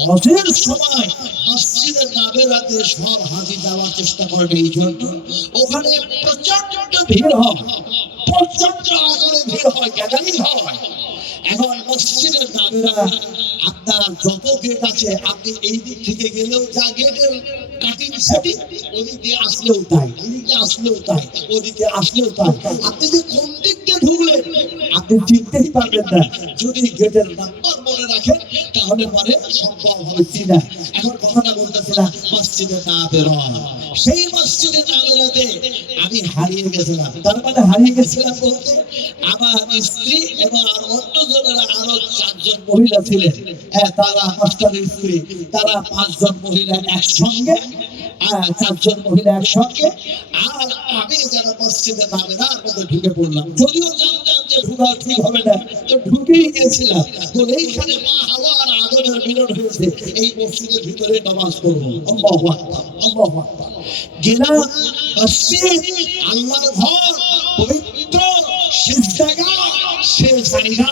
হজের সময় মসজিদের নাবেরাতে সব হাজি যাওয়ার চেষ্টা করেন এই জন্য ওখানে প্রচন্ড ভিড় হয় প্রচন্ড আকারে ভিড় হয় গ্যাদারিং হয় এখন মসজিদের নাবেরা আপনার যত গেট আছে আপনি এই দিক থেকে গেলেও যা গেটের কাটিং সেটিং ওদিক দিয়ে আসলেও তাই এদিকে আসলেও তাই ওদিকে আসলেও তাই আপনি যে কোন দিক দিয়ে ঢুকলেন আপনি চিনতেই পারবেন না যদি গেটের নাম্বার মনে রাখেন তাহলে পরে সম্ভব হবে চিনা এখন কথাটা বলতেছিলাম মসজিদে নাবেরা সেই মসজিদে নাবেরাতে আমি হারিয়ে গেছিলাম তার মানে হারিয়ে গেছিলাম বলতে আমার স্ত্রী এবং আর অন্য জনেরা আরো 4 জন মহিলা ছিলেন তারা মাস্টারের স্ত্রী তারা 5 জন মহিলা একসঙ্গে 4 জন মহিলা একসঙ্গে আর আমি যেন মসজিদে নাবেরার মধ্যে ঢুকে পড়লাম যদিও জানতাম যে ঢুকা ঠিক হবে না তো ঢুকেই গেছিলাম বলে এইখানে মা হাওয়া আর আদমের মিলন হয়েছে এই মসজিদের ভিতরে নামাজ পড়বো আল্লাহু আকবার আল্লাহু আকবার গেলাম মসজিদ আল্লাহর ঘর পবিত্র সিজদাগাহ সে জায়গা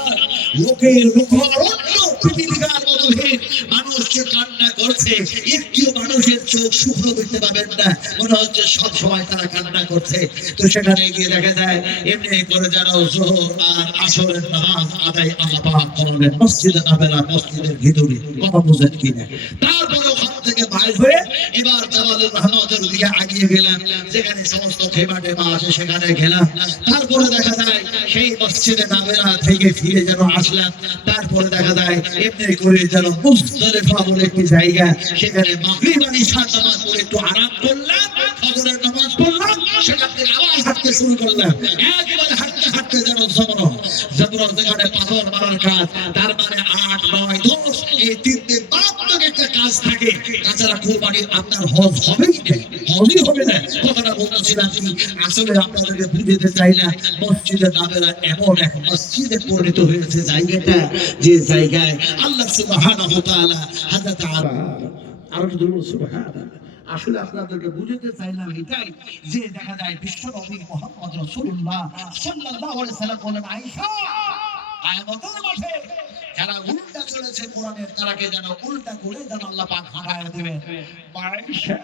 লোকের মুখরণ্য পৃথিবীর মতো ভিড় মানুষকে কান্না করছে একটু মানুষের চোখ শুভ্র দেখতে পাবেন না মনে হচ্ছে সব সময় তারা কান্না করছে তো সেখানে গিয়ে দেখা যায় এমনি করে যারা যোহর আর আসরের নামাজ আদায় আল্লাহ পাক করলেন মসজিদে নাবেরা মসজিদের ভিতরে কথা বুঝেন কিনা তারপরে ওখান থেকে বাইর হয়ে এবার জালালুর রহমতের দিকে আগিয়ে গেলাম যেখানে সমস্ত খেমা টেমা আছে সেখানে গেলাম তারপরে দেখা যায় সেই মসজিদে নাবেরা থেকে ফিরে যেন আসলাম তারপরে দেখা যায় এমনি করে যেন মুজদালিফা বলে একটি জায়গা সেখানে মাগরিব আর ইশার নামাজ পড়ে একটু আরাম করলাম ফজরের নামাজ পড়লাম সেখান থেকে আবার হাঁটতে শুরু করলাম একবারে হাঁটতে হাঁটতে যেন জবর যেখানে পাথর মারার কাজ তার মানে 8, 9, 10 এই 3 দিন বাদ একটা কাজ থাকে তাছাড়া কুরবানি আপনার হজ হবেই না হজই হবে না কথাটা বলতেছিলাম কি আসলে আপনাদেরকে বুঝাতে চাই না মসজিদে নাবেরা এমন এক মসজিদে পরিণত হয়েছে জায়গাটা যে জায়গায় আল্লাহ সুবহানাহু ওয়া তাআলা হযরত আরো সুবহানাল্লাহ আসলে আপনাদেরকে বুঝাতে চাইলাম এটাই যে দেখা যায় বিশ্ব নবী মুহাম্মদ রাসূলুল্লাহ সাল্লাল্লাহু আলাইহি সাল্লাম বলেন আয়েশা কিয়ামতের মাঠে যারা উল্টা চলেছে কোরআনের তারাকে যেন উল্টা করে যেন আল্লাহ পাক হারায় দিবেন আয়েশা